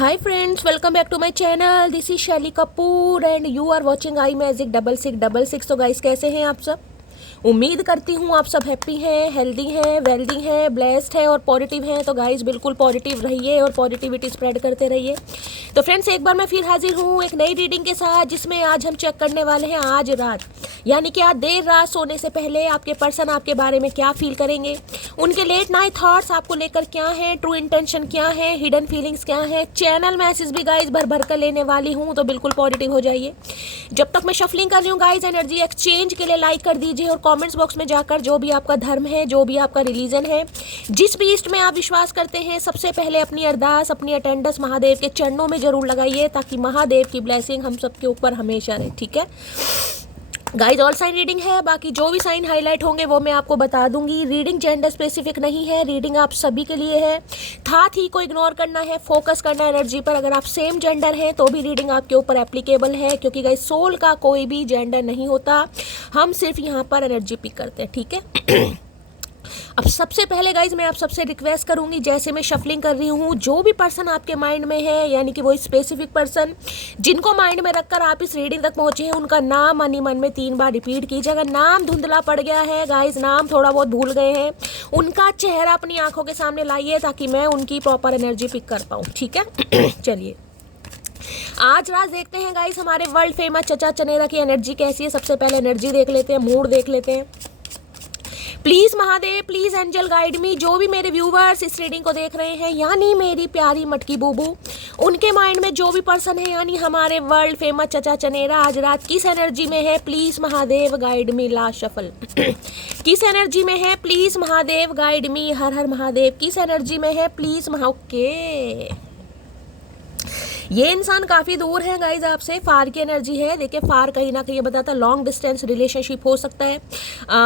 Hi friends, welcome back to my channel. This is Shelly Kapoor and you are watching I Magic 6666. तो guys कैसे हैं आप सब? उम्मीद करती हूँ आप सब हैप्पी हैं, हेल्दी हैं, वेल्दी हैं, ब्लेस्ड हैं और पॉजिटिव हैं। तो गाइस बिल्कुल पॉजिटिव रहिए और पॉजिटिविटी स्प्रेड करते रहिए। तो फ्रेंड्स एक बार मैं फिर हाजिर हूँ एक नई रीडिंग के साथ, जिसमें आज हम चेक करने वाले हैं आज रात, यानी कि आज देर रात सोने से पहले आपके पर्सन आपके बारे में क्या फील करेंगे, उनके लेट नाइट थॉट्स आपको लेकर क्या हैं, ट्रू इंटेंशन क्या है, हिडन फीलिंग्स क्या है। चैनल मैसेज भी गाइस भर भर कर लेने वाली हूँ, तो बिल्कुल पॉजिटिव हो जाइए। जब तक मैं शफलिंग कर रही हूँ गाइस, एनर्जी एक्सचेंज के लिए लाइक कर दीजिए और कमेंट्स बॉक्स में जाकर जो भी आपका धर्म है, जो भी आपका रिलीजन है, जिस भी इष्ट में आप विश्वास करते हैं, सबसे पहले अपनी अरदास, अपनी अटेंडेंस महादेव के चरणों में जरूर लगाइए, ताकि महादेव की ब्लेसिंग हम सबके ऊपर हमेशा रहे। ठीक है गाइज, ऑल साइन रीडिंग है, बाकी जो भी साइन हाईलाइट होंगे वो मैं आपको बता दूंगी। रीडिंग जेंडर स्पेसिफिक नहीं है, रीडिंग आप सभी के लिए है। थाट ही को इग्नोर करना है, फोकस करना है एनर्जी पर। अगर आप सेम जेंडर हैं तो भी रीडिंग आपके ऊपर एप्लीकेबल है, क्योंकि गाइज सोल का कोई भी जेंडर नहीं होता, हम सिर्फ यहाँ पर एनर्जी पिक करते हैं। ठीक है अब सबसे पहले गाइज मैं आप सबसे रिक्वेस्ट करूंगी, जैसे मैं शफलिंग कर रही हूँ, जो भी पर्सन आपके माइंड में है, यानी कि वो स्पेसिफिक पर्सन जिनको माइंड में रखकर आप इस रीडिंग तक पहुंचे हैं, उनका नाम मनी मन में 3 बार रिपीट कीजिए। अगर नाम धुंधला पड़ गया है गाइज, नाम थोड़ा बहुत भूल गए हैं, उनका चेहरा अपनी आंखों के सामने लाइए, ताकि मैं उनकी प्रॉपर एनर्जी पिक कर पाऊँ। ठीक है चलिए आज रात देखते हैं गाइज हमारे वर्ल्ड फेमस चचा चनेरा की एनर्जी कैसी है। सबसे पहले एनर्जी देख लेते हैं, मूड देख लेते हैं। Please Mahadev, please angel guide me. जो भी मेरे व्यूवर्स इस रीडिंग को देख रहे हैं, यानी मेरी प्यारी मटकी बूबू, उनके माइंड में जो भी पर्सन है, यानी हमारे वर्ल्ड फेमस चचा चनेरा आज रात किस एनर्जी में है, please Mahadev guide me. Last shuffle किस एनर्जी में है, प्लीज महादेव गाइड मी। हर हर महादेव किस एनर्जी में है, प्लीज ओके ये इंसान काफ़ी दूर है गाइज आपसे, फार की एनर्जी है। देखिए फार कहीं ना कहीं ये बताता है लॉन्ग डिस्टेंस रिलेशनशिप हो सकता है।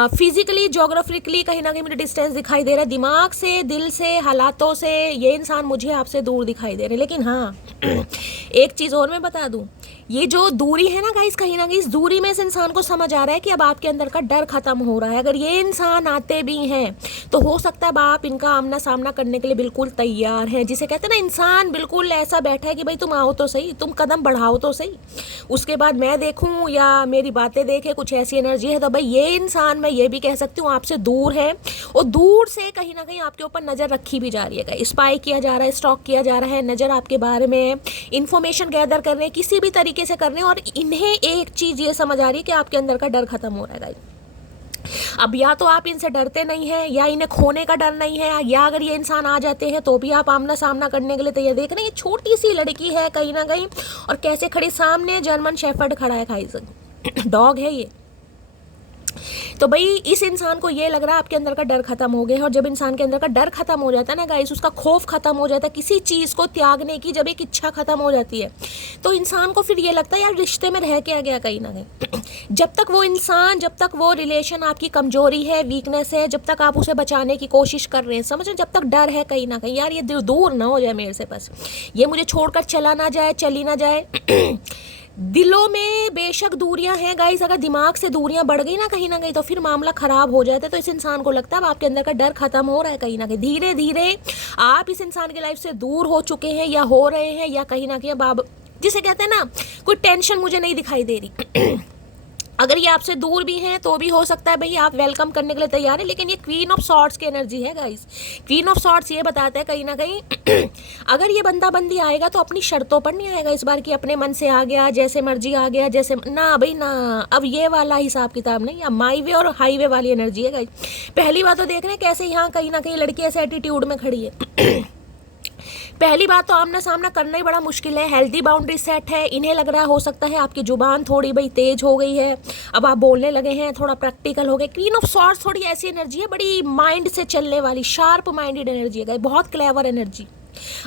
फिजिकली जोग्राफिकली कहीं ना कहीं मुझे डिस्टेंस दिखाई दे रहा है, दिमाग से, दिल से, हालातों से ये इंसान मुझे आपसे दूर दिखाई दे रहे हैं। लेकिन हाँ एक चीज़ और मैं बता दूं, ये जो दूरी है ना गाइस, कहीं ना कहीं इस दूरी में इस इंसान को समझ आ रहा है कि अब आपके अंदर का डर खत्म हो रहा है। अगर ये इंसान आते भी हैं तो हो सकता है अब आप इनका आमना सामना करने के लिए बिल्कुल तैयार हैं। जिसे कहते हैं ना, इंसान बिल्कुल ऐसा बैठा है कि भाई तुम आओ तो सही, तुम कदम बढ़ाओ तो सही, उसके बाद मैं देखूं या मेरी बातें देखे, कुछ ऐसी एनर्जी है। तो भाई ये इंसान, मैं ये भी कह सकती हूँ, आपसे दूर है और दूर से कहीं ना कहीं आपके ऊपर नज़र रखी भी जा रही है, स्पाई किया जा रहा है, स्टॉक किया जा रहा है, नज़र आपके बारे में इंफॉर्मेशन गैदर कर रहे हैं, किसी भी तरीके से कर रहे हैं। और इन्हें एक चीज़ ये समझ आ रही है कि आपके अंदर का डर खत्म हो रहा है गाइस। अब या तो आप इनसे डरते नहीं हैं, या इन्हें खोने का डर नहीं है, या अगर ये इंसान आ जाते हैं तो भी आप आमना सामना करने के लिए तैयार। देख रहे हैं ये छोटी सी लड़की है कहीं ना कहीं, और कैसे खड़ी, सामने जर्मन शेफर्ड खड़ा है गाइस, डॉग है ये। तो भाई इस इंसान को ये लग रहा है आपके अंदर का डर खत्म हो गया है। और जब इंसान के अंदर का डर खत्म हो जाता है ना गाइस, उसका खौफ खत्म हो जाता है किसी चीज़ को त्यागने की, जब एक इच्छा खत्म हो जाती है तो इंसान को फिर ये लगता है यार रिश्ते में रह के आ गया कहीं ना कहीं। जब तक वो इंसान, जब तक वो रिलेशन आपकी कमजोरी है, वीकनेस है, जब तक आप उसे बचाने की कोशिश कर रहे हैं, समझ रहे, जब तक डर है कहीं ना कहीं, यार ये दूर ना हो जाए मेरे से, बस ये मुझे छोड़कर चला ना जाए, चली ना जाए। दिलों में बेशक दूरियां हैं गाइस, अगर दिमाग से दूरियां बढ़ गई ना कहीं ना कहीं, तो फिर मामला खराब हो जाता है। तो इस इंसान को लगता है अब आपके अंदर का डर खत्म हो रहा है कहीं ना कहीं, धीरे धीरे आप इस इंसान की लाइफ से दूर हो चुके हैं, या हो रहे हैं, या कहीं ना कहीं अब आप, जिसे कहते हैं ना, कोई टेंशन मुझे नहीं दिखाई दे रही। अगर ये आपसे दूर भी हैं तो भी हो सकता है भाई आप वेलकम करने के लिए तैयार है। लेकिन ये क्वीन ऑफ सॉर्ड्स की एनर्जी है गाइस। क्वीन ऑफ सॉर्ड्स ये बताता है कहीं ना कहीं अगर ये बंदा बंदी आएगा तो अपनी शर्तों पर नहीं आएगा इस बार, कि अपने मन से आ गया, जैसे मर्जी आ गया, जैसे ना भाई ना, अब ये वाला हिसाब किताब नहीं। अब माई वे और हाईवे वाली एनर्जी है गाइस। पहली बात तो देख रहे हैं कैसे यहाँ कहीं ना कहीं लड़की ऐसे एटीट्यूड में खड़ी है। पहली बात तो आमना सामना करना ही बड़ा मुश्किल है, हेल्दी बाउंड्री सेट है। इन्हें लग रहा हो सकता है आपकी जुबान थोड़ी भाई तेज हो गई है, अब आप बोलने लगे हैं, थोड़ा प्रैक्टिकल हो गए। क्वीन ऑफ सॉर्ड्स थोड़ी ऐसी एनर्जी है, बड़ी माइंड से चलने वाली, शार्प माइंडेड एनर्जी है, बहुत क्लेवर एनर्जी।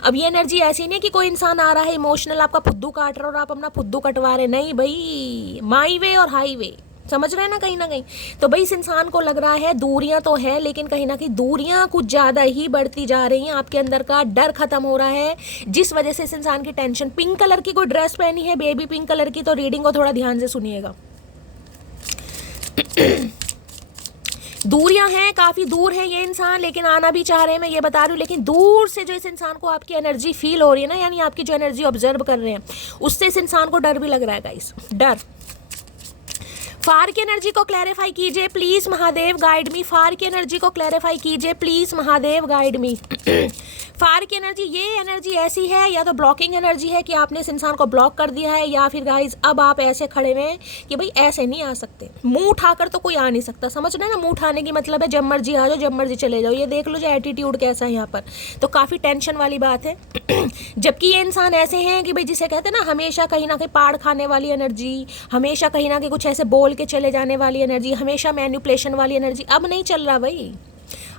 अब ये एनर्जी ऐसी नहीं कि कोई इंसान आ रहा है इमोशनल, आपका फुद्दू काट रहा और आप अपना फुद्दू कटवा रहे, नहीं भाई, माई वे और हाई वे, समझ रहे हैं ना कहीं ना कहीं। तो भाई इस इंसान को लग रहा है दूरियां तो है, लेकिन कहीं ना कहीं दूरियां कुछ ज़्यादा ही बढ़ती जा रही हैं, आपके अंदर का डर खत्म हो रहा है, जिस वजह से इस इंसान की टेंशन। पिंक कलर की कोई ड्रेस पहनी है, बेबी पिंक कलर की, तो रीडिंग को थोड़ा ध्यान से सुनिएगा। दूरियां हैं, काफ़ी दूर है ये इंसान, लेकिन आना भी चाह रहे हैं, मैं ये बता रही हूँ। लेकिन दूर से जो इस इंसान को आपकी एनर्जी फील हो रही है ना, यानी आपकी जो एनर्जी ऑब्जर्व कर रहे हैं, उससे इस इंसान को डर भी लग रहा है गाइस, डर। फार की एनर्जी को क्लैरिफाई कीजिए प्लीज महादेव, गाइड मी। फार की एनर्जी को क्लैरिफाई कीजिए प्लीज महादेव, गाइड मी। फार की एनर्जी, ये एनर्जी ऐसी है, या तो ब्लॉकिंग एनर्जी है कि आपने इस इंसान को ब्लॉक कर दिया है, या फिर गाइज अब आप ऐसे खड़े हुए हैं कि भाई ऐसे नहीं आ सकते, मुंह उठाकर तो कोई आ नहीं सकता, समझ रहे हैं ना। मुंह उठाने की मतलब है जब मर्जी आ जाओ, जब मर्जी चले जाओ। ये देख लो जो एटीट्यूड कैसा है यहाँ पर, तो काफ़ी टेंशन वाली बात है। जबकि ये इंसान ऐसे हैं कि भाई जिसे कहते हैं ना, हमेशा कहीं ना कहीं पाड़ खाने वाली एनर्जी, हमेशा कहीं ना कहीं कुछ ऐसे बोल के चले जाने वाली एनर्जी, हमेशा मैनिपुलेशन वाली एनर्जी, अब नहीं चल रहा भाई।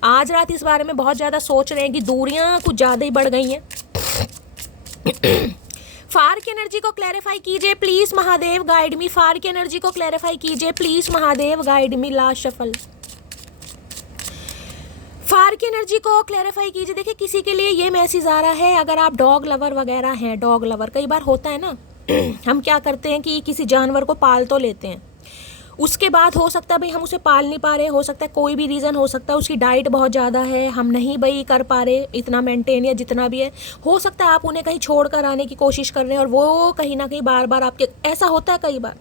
आज रात इस बारे में बहुत ज़्यादा सोच रहे हैं कि दूरियां कुछ ज़्यादा ही बढ़ गई हैं। फार की एनर्जी को क्लैरिफाई कीजिए प्लीज महादेव, गाइड मी। फार की एनर्जी को क्लैरिफाई कीजिए please Mahadev, guide me. Last shuffle. फार की एनर्जी को क्लैरिफाई कीजिए। देखिए किसी के लिए ये मैसेज आ रहा है, अगर आप डॉग लवर वगैरह हैं, डॉग लवर, कई बार होता है ना हम क्या करते हैं कि किसी जानवर को पाल तो लेते हैं, उसके बाद हो सकता है भाई हम उसे पाल नहीं पा रहे, हो सकता है कोई भी रीज़न हो सकता है, उसकी डाइट बहुत ज़्यादा है, हम नहीं भाई कर पा रहे इतना मेंटेन या जितना भी है, हो सकता है आप उन्हें कहीं छोड़ कर आने की कोशिश कर रहे हैं और वो कहीं ना कहीं बार बार आपके, ऐसा होता है कई बार।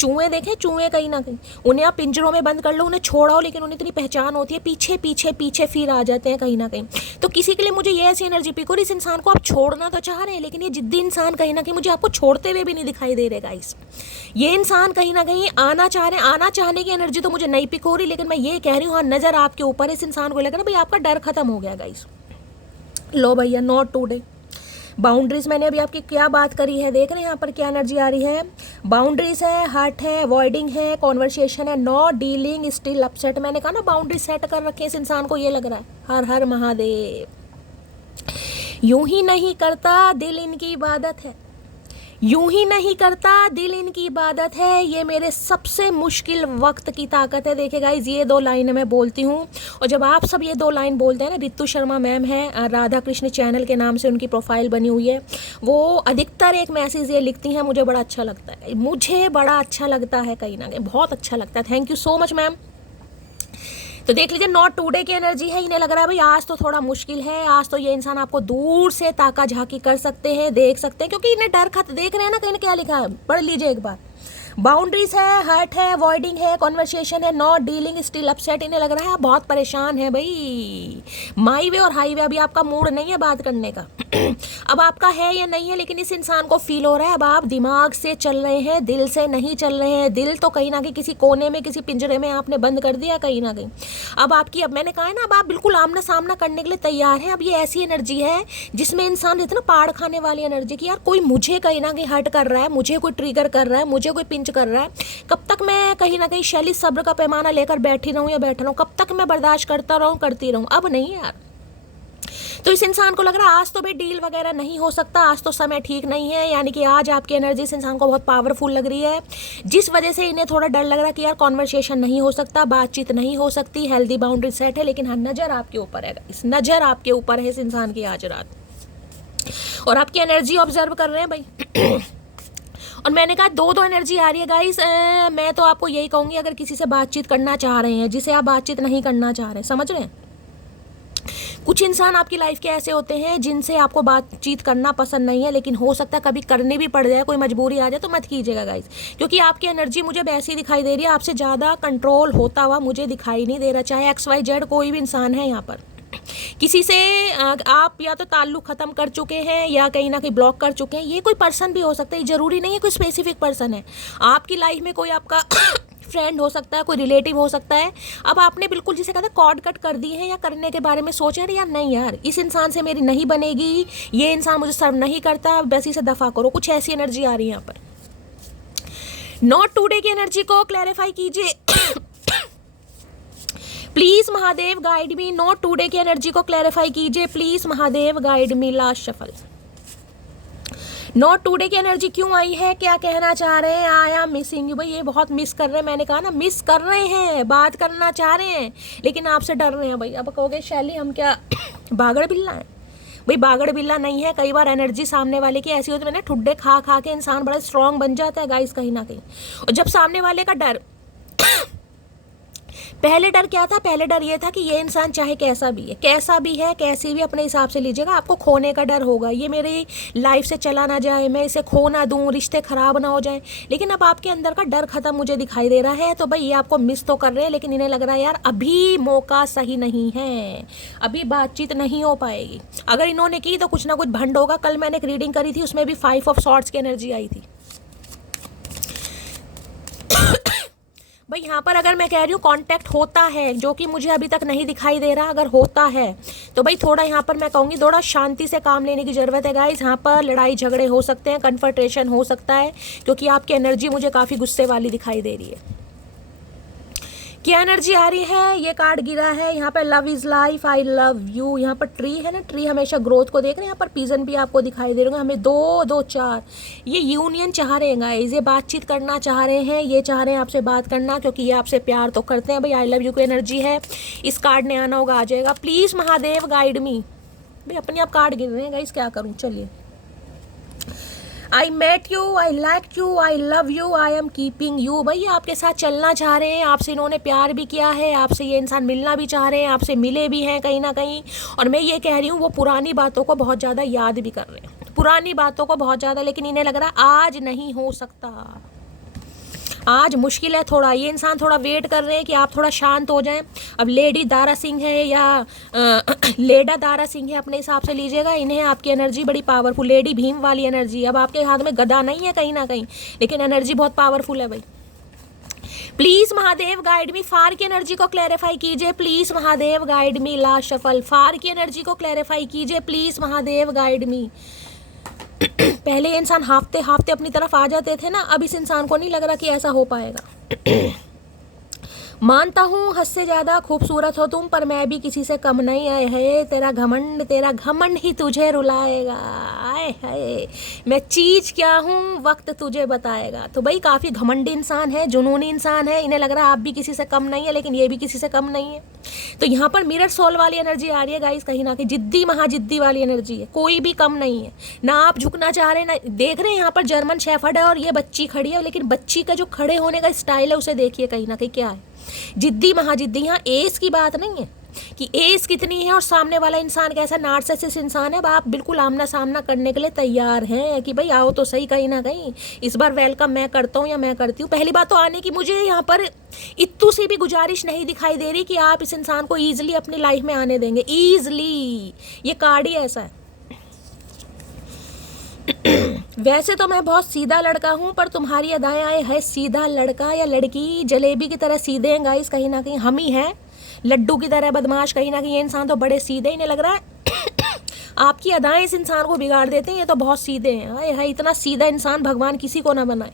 चूहे देखें, चूहे कहीं ना कहीं उन्हें आप पिंजरों में बंद कर लो, उन्हें छोड़ाओ, लेकिन उन्हें इतनी पहचान होती है, पीछे पीछे पीछे फिर आ जाते हैं कहीं ना कहीं। तो किसी के लिए मुझे ये ऐसी एनर्जी पिक हो रही, इस इंसान को आप छोड़ना तो चाह रहे हैं, लेकिन ये जिद्दी इंसान कहीं ना कहीं मुझे आपको छोड़ते हुए भी नहीं दिखाई दे रहे गाइस। ये इंसान कहीं ना कहीं आना चाह रहे हैं, आना चाहने की एनर्जी तो मुझे नहीं पिक हो रही, लेकिन मैं ये कह रही हूँ हाँ नज़र आपके ऊपर, इस इंसान को लगा ना भाई आपका डर खत्म हो गया गाइस। लो भैया, नॉट टुडे। बाउंड्रीज मैंने अभी आपकी क्या बात करी है, देख रहे हैं यहाँ पर क्या एनर्जी आ रही है। बाउंड्रीज है, हर्ट है, अवॉइडिंग है, कॉन्वर्सेशन है, नॉट डीलिंग, स्टिल अपसेट। मैंने कहा ना बाउंड्री सेट कर रखे इस इंसान को, ये लग रहा है। हर हर महादेव। यूं ही नहीं करता दिल इनकी इबादत है, यूं ही नहीं करता दिल इनकी इबादत है, ये मेरे सबसे मुश्किल वक्त की ताकत है। देखिए गाइज, ये 2 लाइनें मैं बोलती हूँ, और जब आप सब ये 2 लाइन बोलते हैं ना, रितु शर्मा मैम है, राधा कृष्ण चैनल के नाम से उनकी प्रोफाइल बनी हुई है, वो अधिकतर एक मैसेज ये लिखती हैं, मुझे बड़ा अच्छा लगता है, मुझे बड़ा अच्छा लगता है, कहीं ना कहीं बहुत अच्छा लगता है। Thank you so much ma'am. तो देख लीजिए, नॉट टुडे की एनर्जी है, इन्हें लग रहा है भाई आज तो थोड़ा मुश्किल है, आज तो ये इंसान आपको दूर से ताका झाकी कर सकते हैं, देख सकते हैं, क्योंकि इन्हें डर खत देख रहे हैं ना, कहीं क्या लिखा है, पढ़ लीजिए एक बार। बाउंड्रीज है, हर्ट है, अवॉइडिंग है, कॉन्वर्सेशन है, नॉट डीलिंग, स्टिल अपसेट। इन्हें लग रहा है आप बहुत परेशान है भाई। माई वे और हाईवे, अभी आपका मूड नहीं है बात करने का अब आपका है या नहीं है, लेकिन इस इंसान को फील हो रहा है अब आप दिमाग से चल रहे हैं, दिल से नहीं चल रहे हैं। दिल तो कहीं ना कहीं किसी कोने में, किसी पिंजरे में आपने बंद कर दिया कहीं ना कहीं। अब आपकी, अब मैंने कहा है ना, अब आप बिल्कुल आमना सामना करने के लिए तैयार हैं। अब ये ऐसी एनर्जी है जिसमें इंसान इतना पाड़ खाने वाली एनर्जी की यार कोई मुझे कहीं ना कहीं हर्ट कर रहा है, मुझे कोई ट्रिगर कर रहा है, मुझे कोई पिंच कर रहा है, कब तक मैं कहीं ना कहीं शैली सब्र का पैमाना लेकर बैठी रहूं या बैठा रहूं, कब तक मैं बर्दाश्त करता रहूं, करती रहूं। अब नहीं यार। तो इस इंसान को लग रहा है आज तो भी डील वगैरह नहीं हो सकता, आज तो समय ठीक नहीं है, यानी कि आज आपकी एनर्जी इस इंसान को बहुत पावरफुल लग रही है, जिस वजह से इन्हें थोड़ा डर लग रहा है कि यार कॉन्वर्सेशन नहीं हो सकता, बातचीत नहीं हो सकती, हेल्दी बाउंड्री सेट है। लेकिन हाँ, नज़र आपके ऊपर है, इस नज़र आपके ऊपर है इस इंसान की आज रात, और आपकी एनर्जी ऑब्जर्व कर रहे हैं भाई और मैंने कहा 2 एनर्जी आ रही है गाइस। मैं तो आपको यही कहूँगी, अगर किसी से बातचीत करना चाह रहे हैं जिसे आप बातचीत नहीं करना चाह रहे, समझ रहे हैं, कुछ इंसान आपकी लाइफ के ऐसे होते हैं जिनसे आपको बातचीत करना पसंद नहीं है, लेकिन हो सकता है कभी करनी भी पड़ जाए, कोई मजबूरी आ जाए, तो मत कीजिएगा गाइस, क्योंकि आपकी एनर्जी मुझे वैसी दिखाई दे रही है, आपसे ज़्यादा कंट्रोल होता हुआ मुझे दिखाई नहीं दे रहा। चाहे XYZ कोई भी इंसान है यहाँ पर, किसी से आप या तो ताल्लुक ख़त्म कर चुके हैं या कहीं ना कहीं ब्लॉक कर चुके हैं, ये कोई पर्सन भी हो सकता है, ज़रूरी नहीं है कोई स्पेसिफिक पर्सन है। आपकी लाइफ में कोई आपका फ्रेंड हो सकता है, कोई रिलेटिव हो सकता है। अब आपने बिल्कुल जिसे कहते हैं कॉर्ड कट कर दी है, या करने के बारे में सोच रहे हैं यार नहीं यार इस इंसान से मेरी नहीं बनेगी, ये इंसान मुझे सर्व नहीं करता, बस इसे दफ़ा करो, कुछ ऐसी एनर्जी आ रही है यहाँ पर। नॉट टुडे की एनर्जी को क्लैरिफाई कीजिए please Mahadev, guide me. Not today की एनर्जी को क्लैरिफाई कीजिए please Mahadev, guide me. Last shuffle. Not today की एनर्जी क्यों आई है, क्या कहना चाह रहे हैं, आई एम मिसिंग यू। भाई ये बहुत मिस कर रहे हैं, मैंने कहा ना मिस कर रहे हैं, बात करना चाह रहे हैं लेकिन आपसे डर रहे हैं भाई। अब कहोगे शैली हम क्या बागड़ बिल्ला है? भाई बागड़ बिल्ला नहीं है। कई बार एनर्जी सामने वाले की ऐसी होती है ना, ठुड्डे खा खा के इंसान बड़ा स्ट्रांग बन जाता है गाइस कहीं ना कहीं, और जब सामने वाले का डर पहले डर क्या था? पहले डर ये था कि ये इंसान चाहे कैसा भी है, कैसा भी है, कैसी भी, अपने हिसाब से लीजिएगा, आपको खोने का डर होगा, ये मेरी लाइफ से चला ना जाए, मैं इसे खो ना दूँ, रिश्ते खराब ना हो जाए। लेकिन अब आपके अंदर का डर खत्म मुझे दिखाई दे रहा है। तो भाई ये आपको मिस तो कर रहे हैं, लेकिन इन्हें लग रहा है यार अभी मौका सही नहीं है, अभी बातचीत नहीं हो पाएगी। अगर इन्होंने की तो कुछ ना कुछ भंड होगा। कल मैंने एक रीडिंग करी थी, उसमें भी 5 ऑफ सॉर्ड्स की एनर्जी आई थी। भाई यहाँ पर अगर मैं कह रही हूँ कांटेक्ट होता है, जो कि मुझे अभी तक नहीं दिखाई दे रहा, अगर होता है तो भाई थोड़ा यहाँ पर मैं कहूँगी थोड़ा शांति से काम लेने की ज़रूरत है गाइस। यहाँ पर लड़ाई झगड़े हो सकते हैं, कन्फ्रंटेशन हो सकता है, क्योंकि आपकी एनर्जी मुझे काफ़ी गुस्से वाली दिखाई दे रही है। क्या एनर्जी आ रही है? ये कार्ड गिरा है यहाँ पर, love is life, I love you. यहाँ पर ट्री है ना, ट्री हमेशा ग्रोथ को देख रहे हैं। यहाँ पर पीजन भी आपको दिखाई दे रहे हैं। हमें 2 2 4 ये यूनियन चाह रहे हैं गाइस, ये बातचीत करना चाह रहे हैं, ये चाह रहे हैं आपसे बात करना, क्योंकि ये आपसे प्यार तो करते हैं। भाई आई लव यू की एनर्जी है, इस कार्ड ने आना होगा, आ जाएगा। प्लीज़ महादेव गाइड मी। भाई अपने आप कार्ड गिर रहे हैं गाइस, क्या करूँ? चलिए। I met you, I like you, I love you, I am keeping you. भाई आपके साथ चलना चाह रहे हैं, आपसे इन्होंने प्यार भी किया है, आपसे ये इंसान मिलना भी चाह रहे हैं, आपसे मिले भी हैं कहीं ना कहीं। और मैं ये कह रही हूँ वो पुरानी बातों को बहुत ज़्यादा याद भी कर रहे हैं, पुरानी बातों को बहुत ज़्यादा, लेकिन इन्हें लग रहा है आज नहीं हो सकता, आज मुश्किल है थोड़ा। ये इंसान थोड़ा वेट कर रहे हैं कि आप थोड़ा शांत हो जाएं। अब लेडी दारा सिंह है या लेडा दारा सिंह है, अपने हिसाब से लीजिएगा। इन्हें आपकी एनर्जी बड़ी पावरफुल, लेडी भीम वाली एनर्जी। अब आपके हाथ में गदा नहीं है कहीं ना कहीं, लेकिन एनर्जी बहुत पावरफुल है भाई। प्लीज महादेव गाइड मी, फार की एनर्जी को क्लैरिफाई कीजिए। Please Mahadev guide me, last shuffle, फार की एनर्जी को क्लैरिफाई कीजिए। Please Mahadev guide me. पहले ये इंसान हाफते हाफते अपनी तरफ आ जाते थे ना, अब इस इंसान को नहीं लग रहा कि ऐसा हो पाएगा। मानता हूँ हद से ज़्यादा खूबसूरत हो तुम, पर मैं भी किसी से कम नहीं आए है। तेरा घमंड ही तुझे रुलाएगा। आए हाय, मैं चीज़ क्या हूँ वक्त तुझे बताएगा। तो भाई काफ़ी घमंडी इंसान है, जुनूनी इंसान है। इन्हें लग रहा है आप भी किसी से कम नहीं है, लेकिन ये भी किसी से कम नहीं है। तो यहाँ पर मिरर सोल वाली एनर्जी आ रही है गाइस, कहीं ना कहीं जिद्दी महाजिद्दी वाली एनर्जी है। कोई भी कम नहीं है, ना आप झुकना चाह रहे हैं, ना देख रहे हैं। यहाँ पर जर्मन शेफर्ड है और ये बच्ची खड़ी है, लेकिन बच्ची का जो खड़े होने का स्टाइल है उसे देखिए कहीं ना कहीं क्या है, जिद्दी महाजिद्दी। यहाँ एज की बात नहीं है कि एज कितनी है और सामने वाला इंसान कैसा नार्सिसिस्ट इंसान है। अब आप बिल्कुल आमना सामना करने के लिए तैयार हैं कि भाई आओ तो सही कहीं ना कहीं, इस बार वेलकम मैं करता हूँ या मैं करती हूँ। पहली बात तो आने की मुझे यहाँ पर इत्तू सी भी गुजारिश नहीं दिखाई दे रही कि आप इस इंसान को ईजिली अपनी लाइफ में आने देंगे, ईजिली। ये कार्ड ही ऐसा है। वैसे तो मैं बहुत सीधा लड़का हूँ, पर तुम्हारी अदाएं है सीधा लड़का या लड़की जलेबी की तरह सीधे हैं गाइस, कहीं ना कहीं हम ही हैं लड्डू की तरह बदमाश। कहीं ना कहीं ये इंसान तो बड़े सीधे, इन्हें लग रहा है आपकी अदाएं इस इंसान को बिगाड़ देते हैं, ये तो बहुत सीधे हैं। हाय हाय, इतना सीधा इंसान भगवान किसी को ना बनाए।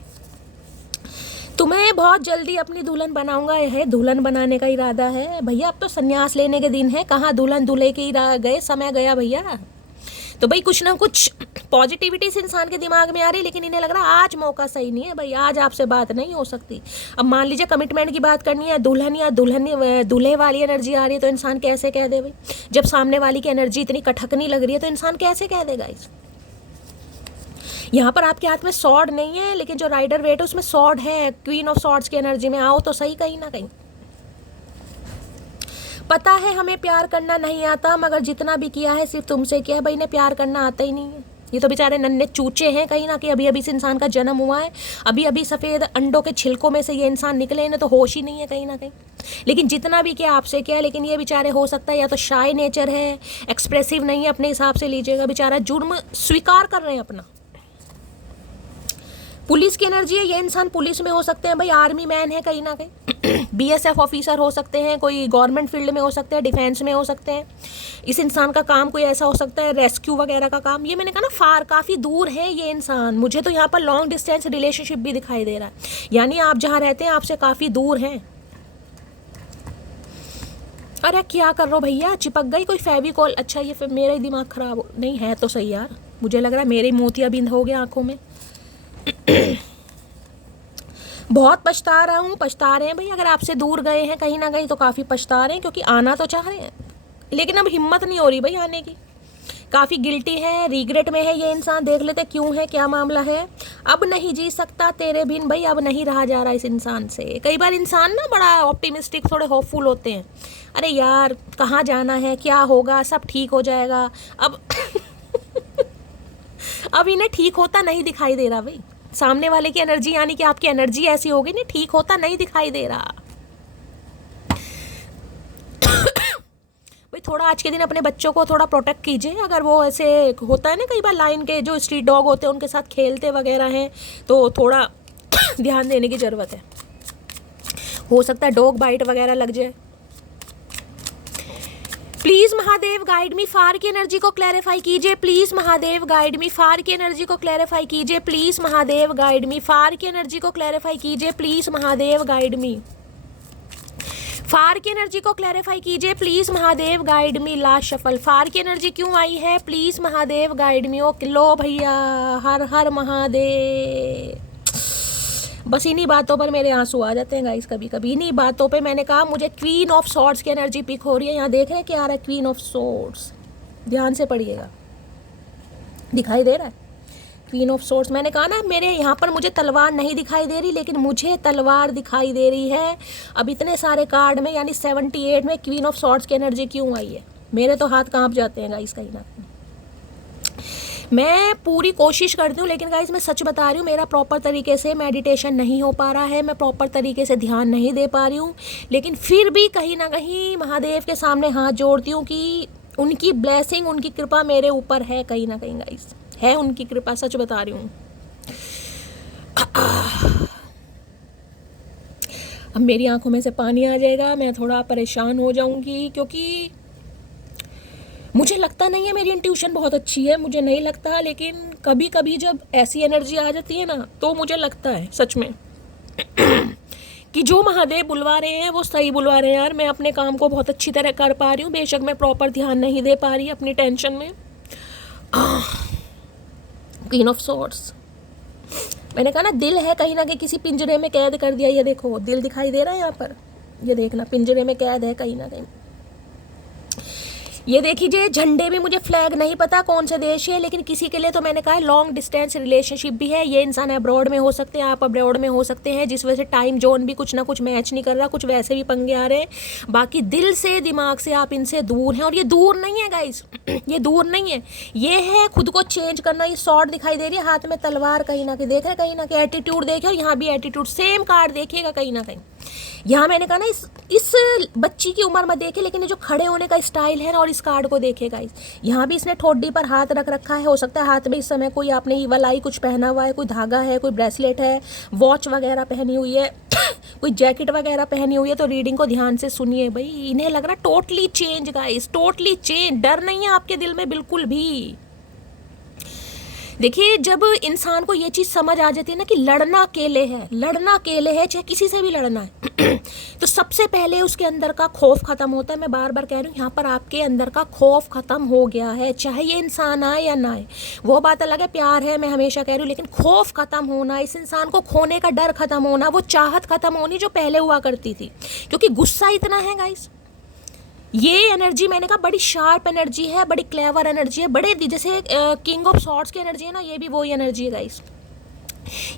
तुम्हें बहुत जल्दी अपनी दुल्हन बनाऊंगा है, दुल्हन बनाने का इरादा है भैया। अब तो संन्यास लेने के दिन है, कहाँ दुल्हन दूल्हे के गए समय गया भैया। तो भाई कुछ ना कुछ पॉजिटिविटी इस इंसान के दिमाग में आ रही, लेकिन इन्हें लग रहा है आज मौका सही नहीं है भाई, आज आपसे बात नहीं हो सकती। अब मान लीजिए कमिटमेंट की बात करनी है, दुल्हन या दूल्हे वाली एनर्जी आ रही है, तो इंसान कैसे कह दे भाई? जब सामने वाली की एनर्जी इतनी कठकनी लग रही है तो इंसान कैसे कह देगा इस? यहाँ पर आपके हाथ में सॉर्ड नहीं है, लेकिन जो राइडर वेट है उसमें सॉर्ड है। क्वीन ऑफ सॉर्ड्स की एनर्जी में आओ तो सही कहीं ना कहीं। पता है हमें प्यार करना नहीं आता, मगर जितना भी किया है सिर्फ तुमसे किया है। भाई इन्हें प्यार करना आता ही नहीं है, ये तो बेचारे नन्हे चूचे हैं कहीं ना कहीं। अभी अभी इस इंसान का जन्म हुआ है, अभी अभी सफ़ेद अंडों के छिलकों में से ये इंसान निकले, इन्हें तो होश ही नहीं है कहीं ना कहीं। लेकिन जितना भी किया आपसे किया, लेकिन ये बेचारे हो सकता है या तो शाय नेचर है, एक्सप्रेसिव नहीं है, अपने हिसाब से लीजिएगा। बेचारा जुर्म स्वीकार कर रहे हैं अपना। पुलिस की एनर्जी है, ये इंसान पुलिस में हो सकते हैं भाई, आर्मी मैन है कहीं ना कहीं, बीएसएफ ऑफिसर हो सकते हैं, कोई गवर्नमेंट फील्ड में हो सकते हैं, डिफेंस में हो सकते हैं। इस इंसान का काम कोई ऐसा हो सकता है रेस्क्यू वगैरह का काम। ये मैंने कहा ना फार काफ़ी दूर है ये इंसान। मुझे तो यहाँ पर लॉन्ग डिस्टेंस रिलेशनशिप भी दिखाई दे रहा है, यानी आप जहाँ रहते हैं आपसे काफ़ी दूर हैं। अरे क्या कर रहे हो भैया, चिपक गई कोई फेविकॉल। अच्छा ये फिर मेरा ही दिमाग खराब नहीं है तो सही यार, मुझे लग रहा है मेरे मोतियाबिंद हो गया आंखों में। बहुत पछता रहे हैं भाई। अगर आपसे दूर गए हैं कहीं ना कहीं तो काफ़ी पछता रहे हैं, क्योंकि आना तो चाह रहे हैं, लेकिन अब हिम्मत नहीं हो रही भाई आने की। काफ़ी गिल्टी है, रिग्रेट में है ये इंसान। देख लेते क्यों है, क्या मामला है। अब नहीं जी सकता तेरे बिन भाई, अब नहीं रहा जा रहा इस इंसान से। कई बार इंसान ना बड़ा ऑप्टिमिस्टिक, थोड़े होपफुल होते हैं, अरे यार कहाँ जाना है, क्या होगा, सब ठीक हो जाएगा। अब अब इन्हें ठीक होता नहीं दिखाई दे रहा भाई। सामने वाले की एनर्जी, यानी कि आपकी एनर्जी ऐसी होगी नहीं, ठीक होता नहीं दिखाई दे रहा भाई। थोड़ा आज के दिन अपने बच्चों को थोड़ा प्रोटेक्ट कीजिए। अगर वो ऐसे होता है ना, कई बार लाइन के जो स्ट्रीट डॉग होते हैं उनके साथ खेलते वगैरह हैं, तो थोड़ा ध्यान देने की ज़रूरत है। हो सकता है डॉग बाइट वगैरह लग जाए। प्लीज महादेव गाइड मी, फार की एनर्जी को क्लैरिफाई कीजिए। प्लीज महादेव गाइड मी, फार की एनर्जी को क्लैरिफाई कीजिए। प्लीज महादेव गाइड मी, फार की एनर्जी को क्लैरिफाई कीजिए। प्लीज महादेव गाइड मी, फार की एनर्जी को क्लैरिफाई कीजिए। Please Mahadev guide me. Last shuffle, फार की एनर्जी क्यों आई है? Please Mahadev guide me. ओ लो भैया, हर हर महादेव। बस इन्हीं बातों पर मेरे आंसू आ जाते हैं गाइस कभी कभी, इन्हीं बातों पे। मैंने कहा मुझे क्वीन ऑफ सॉर्ड्स की एनर्जी पिक हो रही है। यहाँ देख रहे हैं क्या आ रहा है? क्वीन ऑफ सॉर्ड्स, ध्यान से पढ़िएगा, दिखाई दे रहा है क्वीन ऑफ सॉर्ड्स। मैंने कहा ना, मेरे यहाँ पर मुझे तलवार नहीं दिखाई दे रही, लेकिन मुझे तलवार दिखाई दे रही है। अब इतने सारे कार्ड में, यानी 78 में क्वीन ऑफ सॉर्ड्स की एनर्जी क्यों आई है? मेरे तो हाथ कांप जाते हैं गाइस कहीं ना कहीं। मैं पूरी कोशिश करती हूँ, लेकिन गाइस मैं सच बता रही हूँ, मेरा प्रॉपर तरीके से मेडिटेशन नहीं हो पा रहा है, मैं प्रॉपर तरीके से ध्यान नहीं दे पा रही हूँ। लेकिन फिर भी कहीं ना कहीं महादेव के सामने हाथ जोड़ती हूँ कि उनकी ब्लेसिंग, उनकी कृपा मेरे ऊपर है कहीं ना कहीं गाइस, है उनकी कृपा, सच बता रही हूँ। अब मेरी आंखों में से पानी आ जाएगा, मैं थोड़ा परेशान हो जाऊंगी, क्योंकि मुझे लगता नहीं है मेरी इंट्यूशन बहुत अच्छी है, मुझे नहीं लगता, लेकिन कभी कभी जब ऐसी एनर्जी आ जाती है ना, तो मुझे लगता है सच में कि जो महादेव बुलवा रहे हैं वो सही बुलवा रहे हैं यार। मैं अपने काम को बहुत अच्छी तरह कर पा रही हूँ, बेशक मैं प्रॉपर ध्यान नहीं दे पा रही अपनी टेंशन में। क्वीन ऑफ सॉर्ड्स, मैंने कहा ना, दिल है कहीं ना कहीं किसी पिंजरे में कैद कर दिया। ये देखो दिल दिखाई दे रहा है यहाँ पर, ये देखना, पिंजरे में कैद है कहीं ना कहीं। ये देखिए, झंडे भी मुझे फ्लैग नहीं पता कौन सा देश है, लेकिन किसी के लिए तो मैंने कहा लॉन्ग डिस्टेंस रिलेशनशिप भी है। ये इंसान अब्रॉड में हो सकते हैं, आप अब्रॉड में हो सकते हैं, जिस वजह से टाइम जोन भी कुछ ना कुछ मैच नहीं कर रहा, कुछ वैसे भी पंगे आ रहे हैं। बाकी दिल से, दिमाग से आप इनसे दूर हैं, और ये दूर नहीं है गाइस, ये दूर नहीं है, ये है खुद को चेंज करना। ये शॉर्ट दिखाई दे रही है, हाथ में तलवार कहीं ना कहीं देख रहे हैं, कहीं ना कहीं एटीट्यूड देखे, और यहाँ भी एटीट्यूड, सेम कार्ड देखिएगा कहीं ना कहीं। यहाँ मैंने कहा ना, इस बच्ची की उम्र में देखे, लेकिन ये जो खड़े होने का स्टाइल है ना, और इस कार्ड को देखेगा, यहाँ भी इसने ठोडी पर हाथ रख रखा है। हो सकता है हाथ में इस समय कोई आपने ईवल आई कुछ पहना हुआ है, कोई धागा है, कोई ब्रेसलेट है, वॉच वगैरह पहनी हुई है, कोई जैकेट वगैरह पहनी हुई है। तो रीडिंग को ध्यान से सुनिए भाई, इन्हें लग रहा totally change guys, totally change. डर नहीं है आपके दिल में बिल्कुल भी। देखिए, जब इंसान को ये चीज़ समझ आ जाती है ना कि लड़ना अकेले है, लड़ना अकेले है, चाहे किसी से भी लड़ना है तो सबसे पहले उसके अंदर का खौफ खत्म होता है। मैं बार बार कह रही हूँ, यहाँ पर आपके अंदर का खौफ खत्म हो गया है, चाहे ये इंसान आए या ना आए, वो बात अलग है, प्यार है, मैं हमेशा कह रही हूँ, लेकिन खौफ खत्म होना, इस इंसान को खोने का डर खत्म होना, वो चाहत खत्म होनी जो पहले हुआ करती थी, क्योंकि गुस्सा इतना है गाइस। ये एनर्जी मैंने कहा बड़ी शार्प एनर्जी है, बड़ी क्लेवर एनर्जी है, बड़े जैसे किंग ऑफ सॉर्ड्स की एनर्जी है ना, ये भी वही एनर्जी है गाइस।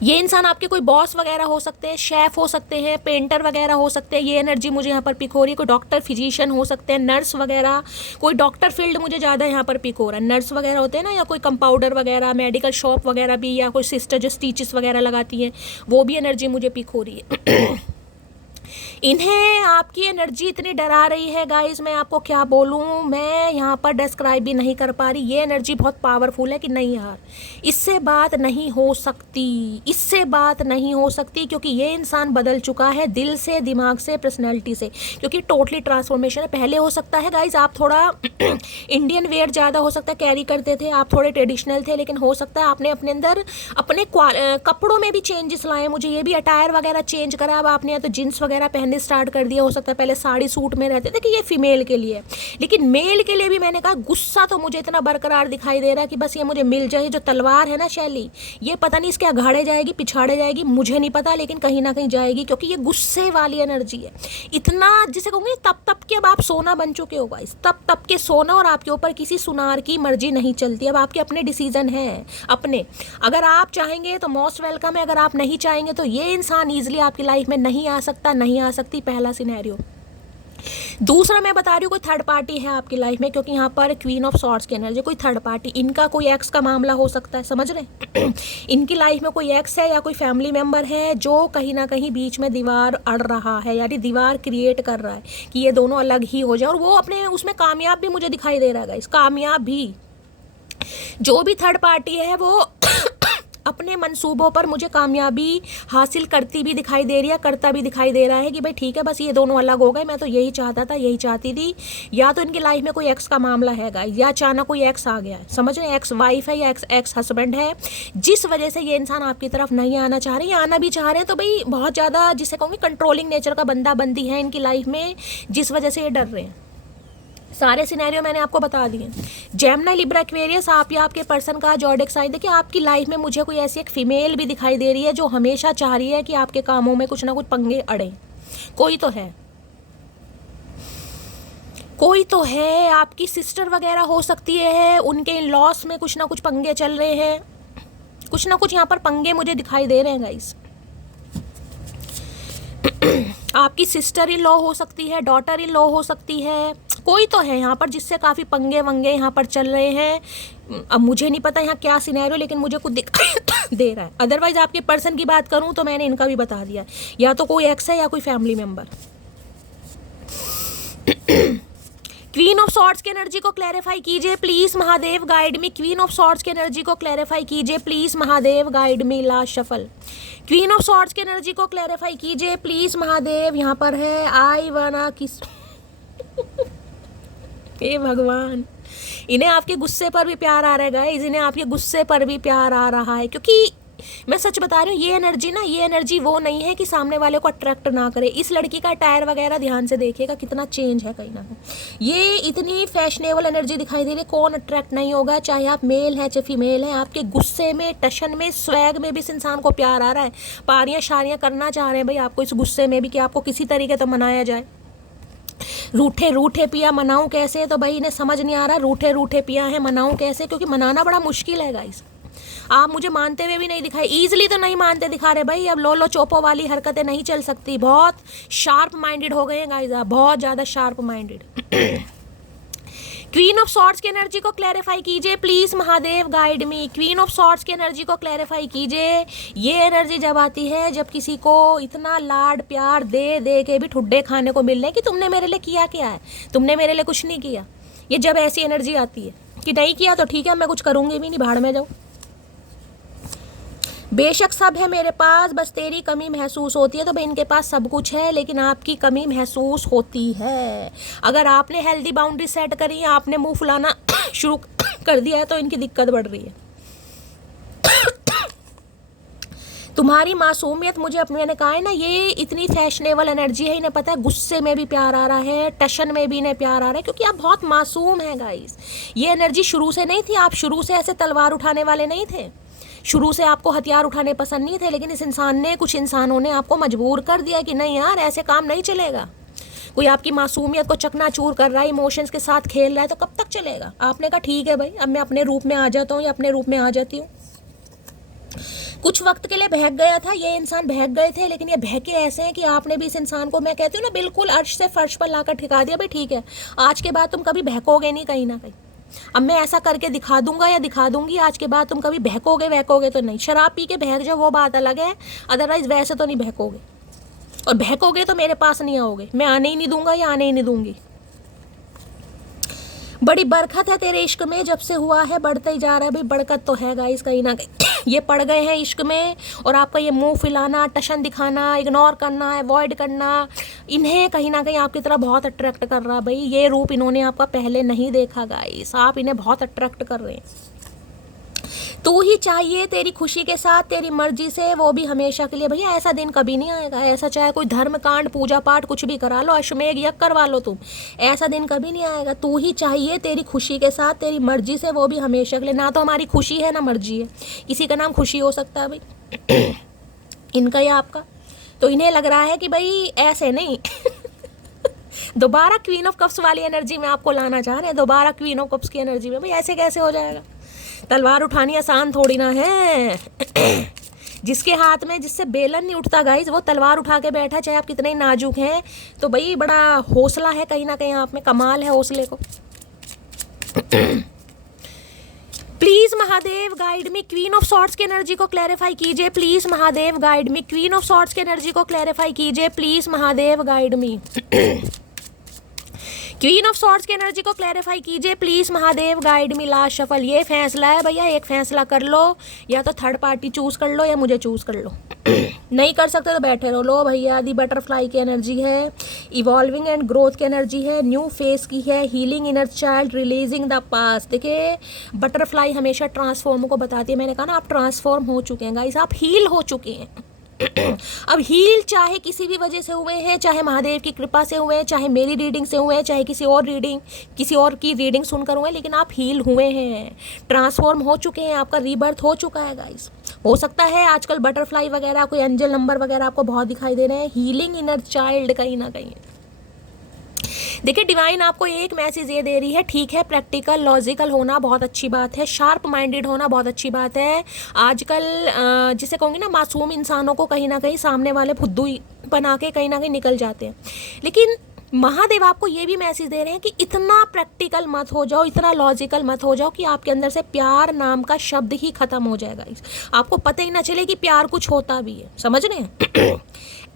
ये इंसान आपके कोई बॉस वगैरह हो सकते हैं, शेफ हो सकते हैं, पेंटर वगैरह हो सकते हैं। ये एनर्जी मुझे यहाँ पर पिक हो रही है। कोई डॉक्टर, फिजिशियन हो सकते हैं, नर्स वगैरह, कोई डॉक्टर फील्ड मुझे ज़्यादा यहाँ पर पिक हो रहा है। नर्स वगैरह होते हैं ना, या कोई कंपाउंडर वगैरह, मेडिकल शॉप वगैरह भी, या कोई सिस्टर जो स्टिचेस वगैरह लगाती हैं, वो भी एनर्जी मुझे पिक हो रही है। इन्हें आपकी एनर्जी इतनी डरा रही है गाइस, मैं आपको क्या बोलूँ, मैं यहाँ पर डिस्क्राइब भी नहीं कर पा रही। ये एनर्जी बहुत पावरफुल है कि नहीं यार, इससे बात नहीं हो सकती, इससे बात नहीं हो सकती, क्योंकि ये इंसान बदल चुका है दिल से, दिमाग से, पर्सनैलिटी से, क्योंकि टोटली ट्रांसफॉर्मेशन है। पहले हो सकता है गाइस आप थोड़ा इंडियन वेयर ज़्यादा हो सकता है कैरी करते थे, आप थोड़े ट्रेडिशनल थे, लेकिन हो सकता है आपने अपने अंदर अपने कपड़ों में भी चेंजेस लाए। मुझे ये भी अटायर वगैरह चेंज करा, अब आपने या तो जींस वगैरह वगैरह पहनने स्टार्ट कर दिया। हो सकता है पहले साड़ी सूट में रहते थे कि ये फीमेल के लिए, लेकिन मेल के लिए भी मैंने कहा गुस्सा तो मुझे इतना बरकरार दिखाई दे रहा है कि बस ये मुझे मिल जाए। जो तलवार है ना शैली, ये पता नहीं इसके अघाड़े जाएगी पिछाड़े जाएगी, मुझे नहीं पता, लेकिन कहीं ना कहीं जाएगी, क्योंकि ये गुस्से वाली एनर्जी है। इतना जिसे कहूँगी तप तप के अब आप सोना बन चुके हो गाइस, तप तप के सोना, और आपके ऊपर किसी सुनार की मर्जी नहीं चलती। अब आपके अपने डिसीजन हैं अपने। अगर आप चाहेंगे तो मोस्ट वेलकम है, अगर आप नहीं चाहेंगे तो ये इंसान ईजिली आपकी लाइफ में नहीं आ सकता, नहीं आ सकती। पहला सिनेरियो। दूसरा मैं बता रही हूँ कोई थर्ड पार्टी है आपकी लाइफ में, क्योंकि यहाँ पर क्वीन ऑफ सॉर्ड्स की एनर्जी, कोई थर्ड पार्टी, इनका कोई एक्स का मामला हो सकता है, समझ रहे हैं? इनकी लाइफ में कोई एक्स है या कोई फैमिली मेंबर है जो कहीं ना कहीं बीच में दीवार अड़ रहा है, यानी दीवार क्रिएट कर रहा है कि ये दोनों अलग ही हो जाए, और वो अपने उसमें कामयाब भी मुझे दिखाई दे रहा है। इस कामयाब भी जो भी थर्ड पार्टी है वो अपने मंसूबों पर मुझे कामयाबी हासिल करती भी दिखाई दे रही है, करता भी दिखाई दे रहा है कि भाई ठीक है बस ये दोनों अलग हो गए, मैं तो यही चाहता था, यही चाहती थी। या तो इनकी लाइफ में कोई एक्स का मामला है गाइस, या अचानक कोई एक्स आ गया है, समझ रहे हैं? एक्स वाइफ है या एक्स हस्बैंड है, जिस वजह से ये इंसान आपकी तरफ नहीं आना चाह रहे, या आना भी चाह रहे हैं तो भाई बहुत ज़्यादा जिसे कहूँगी कंट्रोलिंग नेचर का बंदा बंदी है इनकी लाइफ में, जिस वजह से ये डर रहे हैं। सारे सिनेरियो मैंने आपको बता दिए। जेमिनी, लिब्रा, एक्वेरियस, आप या आपके पर्सन का जॉडिक साइन। देखिए आपकी लाइफ में मुझे कोई ऐसी एक फीमेल भी दिखाई दे रही है जो हमेशा चाह रही है कि आपके कामों में कुछ ना कुछ पंगे अड़े। कोई तो है, कोई तो है, आपकी सिस्टर वगैरह हो सकती है, उनके इन लॉस में कुछ ना कुछ पंगे चल रहे हैं, कुछ ना कुछ यहाँ पर पंगे मुझे दिखाई दे रहे हैं गाइस। आपकी सिस्टर इन लॉ हो सकती है, डॉटर इन लॉ हो सकती है, कोई तो है यहाँ पर जिससे काफ़ी पंगे वंगे यहाँ पर चल रहे हैं। अब मुझे नहीं पता यहाँ क्या सिनेरियो, लेकिन मुझे कुछ दिखाई दे रहा है। अदरवाइज आपके पर्सन की बात करूँ तो मैंने इनका भी बता दिया, या तो कोई एक्स है या कोई family member. Queen of swords की एनर्जी को क्लैरिफाई कीजिए please Mahadev, guide me. Queen of swords की एनर्जी को क्लैरिफाई कीजिए please Mahadev, guide me. Last shuffle. Queen of swords की एनर्जी को क्लैरिफाई कीजिए प्लीज महादेव। यहाँ पर है आई वाना किस हे भगवान, इन्हें आपके गुस्से पर भी प्यार आ रहा है गाइस, इन्हें आपके गुस्से पर भी प्यार आ रहा है, क्योंकि मैं सच बता रही हूँ ये एनर्जी ना, ये एनर्जी वो नहीं है कि सामने वाले को अट्रैक्ट ना करे। इस लड़की का टायर वगैरह ध्यान से देखिएगा कितना चेंज है कहीं ना कहीं। ये इतनी फैशनेबल एनर्जी दिखाई दे रही है, कौन अट्रैक्ट नहीं होगा, चाहे आप मेल हैं चाहे फीमेल हैं। आपके गुस्से में, टशन में, स्वैग में भी इस इंसान को प्यार आ रहा है, पारियाँ शारियाँ करना चाह रहे हैं भाई आपको इस गुस्से में भी, कि आपको किसी तरीके तो मनाया जाए। रूठे रूठे पिया मनाऊं कैसे, तो भाई इन्हें समझ नहीं आ रहा रूठे रूठे पिया है मनाऊं कैसे, क्योंकि मनाना बड़ा मुश्किल है गाइस। आप मुझे मानते हुए भी नहीं दिखाए, ईजिली तो नहीं मानते दिखा रहे भाई। अब लो चोपो वाली हरकतें नहीं चल सकती, बहुत शार्प माइंडेड हो गए हैं गाइस आप, बहुत ज़्यादा sharp minded. Queen of swords की एनर्जी को क्लैरिफाई कीजिए please Mahadev, guide me. Queen of swords की एनर्जी को क्लैरिफाई कीजिए। ये एनर्जी जब आती है जब किसी को इतना लाड प्यार दे दे के भी ठुड्डे खाने को मिल रहे हैं कि तुमने मेरे लिए किया क्या है, तुमने मेरे लिए कुछ नहीं किया। ये जब ऐसी एनर्जी आती है कि नहीं किया तो ठीक है मैं कुछ करूँगी भी नहीं, भाड़ में जाओ। बेशक सब है मेरे पास, बस तेरी कमी महसूस होती है। तो भाई इनके पास सब कुछ है लेकिन आपकी कमी महसूस होती है। अगर आपने हेल्दी बाउंड्री सेट करी, आपने मुंह फुलाना शुरू कर दिया है तो इनकी दिक्कत बढ़ रही है। तुम्हारी मासूमियत, मुझे अपने मैंने कहा है ना, ये इतनी फैशनेबल एनर्जी है, इन्हें पता है गुस्से में भी प्यार आ रहा है, टशन में भी इन्हें प्यार आ रहा है, क्योंकि आप बहुत मासूम हैं गाइस। ये एनर्जी शुरू से नहीं थी, आप शुरू से ऐसे तलवार उठाने वाले नहीं थे, शुरू से आपको हथियार उठाने पसंद नहीं थे, लेकिन इस इंसान ने, कुछ इंसानों ने आपको मजबूर कर दिया कि नहीं यार ऐसे काम नहीं चलेगा। कोई आपकी मासूमियत को चकनाचूर कर रहा है, इमोशंस के साथ खेल रहा है, तो कब तक चलेगा। आपने कहा ठीक है भाई अब मैं अपने रूप में आ जाता हूँ या अपने रूप में आ जाती हूँ। कुछ वक्त के लिए बहक गया था ये इंसान, बहक गए थे, लेकिन ये बहके ऐसे हैं कि आपने भी इस इंसान को, मैं कहती हूँ ना, बिल्कुल अर्श से फर्श पर लाकर ठिका दिया। भाई ठीक है आज के बाद तुम कभी बहकोगे नहीं कहीं ना कहीं, अब मैं ऐसा करके दिखा दूंगा या दिखा दूंगी, आज के बाद तुम कभी बहकोगे वहकोगे तो नहीं। शराब पी के बहक जाओ वो बात अलग है, अदरवाइज वैसे तो नहीं बहकोगे, और बहकोगे तो मेरे पास नहीं आओगे, मैं आने ही नहीं दूंगा या आने ही नहीं दूंगी। बड़ी बरकत है तेरे इश्क में, जब से हुआ है बढ़ता ही जा रहा है। भाई बरकत तो है गाइस कहीं ना कहीं। ये पड़ गए हैं इश्क में, और आपका ये मुंह फैलाना, टशन दिखाना, इग्नोर करना, अवॉइड करना, इन्हें कहीं ना कहीं आपकी तरह बहुत अट्रैक्ट कर रहा है। भाई ये रूप इन्होंने आपका पहले नहीं देखा गाइस, आप इन्हें बहुत अट्रैक्ट कर रहे हैं। तू ही चाहिए तेरी खुशी के साथ तेरी मर्जी से, वो भी हमेशा के लिए। भैया ऐसा दिन कभी नहीं आएगा, ऐसा चाहे कोई धर्म कांड पूजा पाठ कुछ भी करा लो, अश्वमेघ यज्ञ करवा लो तुम, ऐसा दिन कभी नहीं आएगा। तू ही चाहिए तेरी खुशी के साथ तेरी मर्जी से, वो भी हमेशा के लिए। ना तो हमारी खुशी है ना मर्जी है, किसी का नाम खुशी हो सकता है भाई, इनका या आपका। तो इन्हें लग रहा है कि भाई ऐसे नहीं दोबारा क्वीन ऑफ कप्स वाली एनर्जी में आपको लाना चाह रहे हैं, दोबारा क्वीन ऑफ कप्स की एनर्जी में। भाई ऐसे कैसे हो जाएगा, तलवार उठानी आसान थोड़ी ना है जिसके हाथ में जिससे बेलन नहीं उठता गाइज, वो तलवार उठा के बैठा, चाहे आप कितने ही नाजुक हैं। तो भाई बड़ा हौसला है कहीं ना कहीं आप में, कमाल है हौसले को please Mahadev guide me, queen of swords की एनर्जी को क्लैरिफाई कीजिए please Mahadev guide me, queen of swords की एनर्जी को क्लैरिफाई कीजिए please Mahadev guide me queen of swords की एनर्जी को क्लैरिफाई कीजिए please Mahadev guide me. Last shuffle, ये फैसला है भैया, एक फैसला कर लो, या तो थर्ड पार्टी चूज कर लो या मुझे चूज कर लो नहीं कर सकते तो बैठे रहो। लो भैया, दी बटरफ्लाई की एनर्जी है, इवॉल्विंग एंड ग्रोथ की एनर्जी है, न्यू फेस की है, healing inner child, releasing the past. देखिए बटरफ्लाई हमेशा ट्रांसफॉर्म को बताती है, मैंने कहा ना आप ट्रांसफॉर्म हो चुके हैं गाइस, आप हील हो चुके हैं अब हील चाहे किसी भी वजह से हुए हैं, चाहे महादेव की कृपा से हुए हैं, चाहे मेरी रीडिंग से हुए हैं, चाहे किसी और की रीडिंग सुनकर हुए हैं, लेकिन आप हील हुए हैं, ट्रांसफॉर्म हो चुके हैं, आपका रीबर्थ हो चुका है गाइस। हो सकता है आजकल बटरफ्लाई वगैरह कोई एंजल नंबर वगैरह आपको बहुत दिखाई दे रहे हैं, हीलिंग इनर चाइल्ड कहीं ना कहीं। देखिए डिवाइन आपको एक मैसेज ये दे रही है, ठीक है प्रैक्टिकल लॉजिकल होना बहुत अच्छी बात है, शार्प माइंडेड होना बहुत अच्छी बात है। आजकल जिसे कहूँगी ना, मासूम इंसानों को कहीं ना कहीं सामने वाले फुद्दू बना के कहीं ना कहीं निकल जाते हैं, लेकिन महादेव आपको ये भी मैसेज दे रहे हैं कि इतना प्रैक्टिकल मत हो जाओ, इतना लॉजिकल मत हो जाओ कि आपके अंदर से प्यार नाम का शब्द ही खत्म हो जाएगा, आपको पता ही ना चले कि प्यार कुछ होता भी है, समझ रहे हैं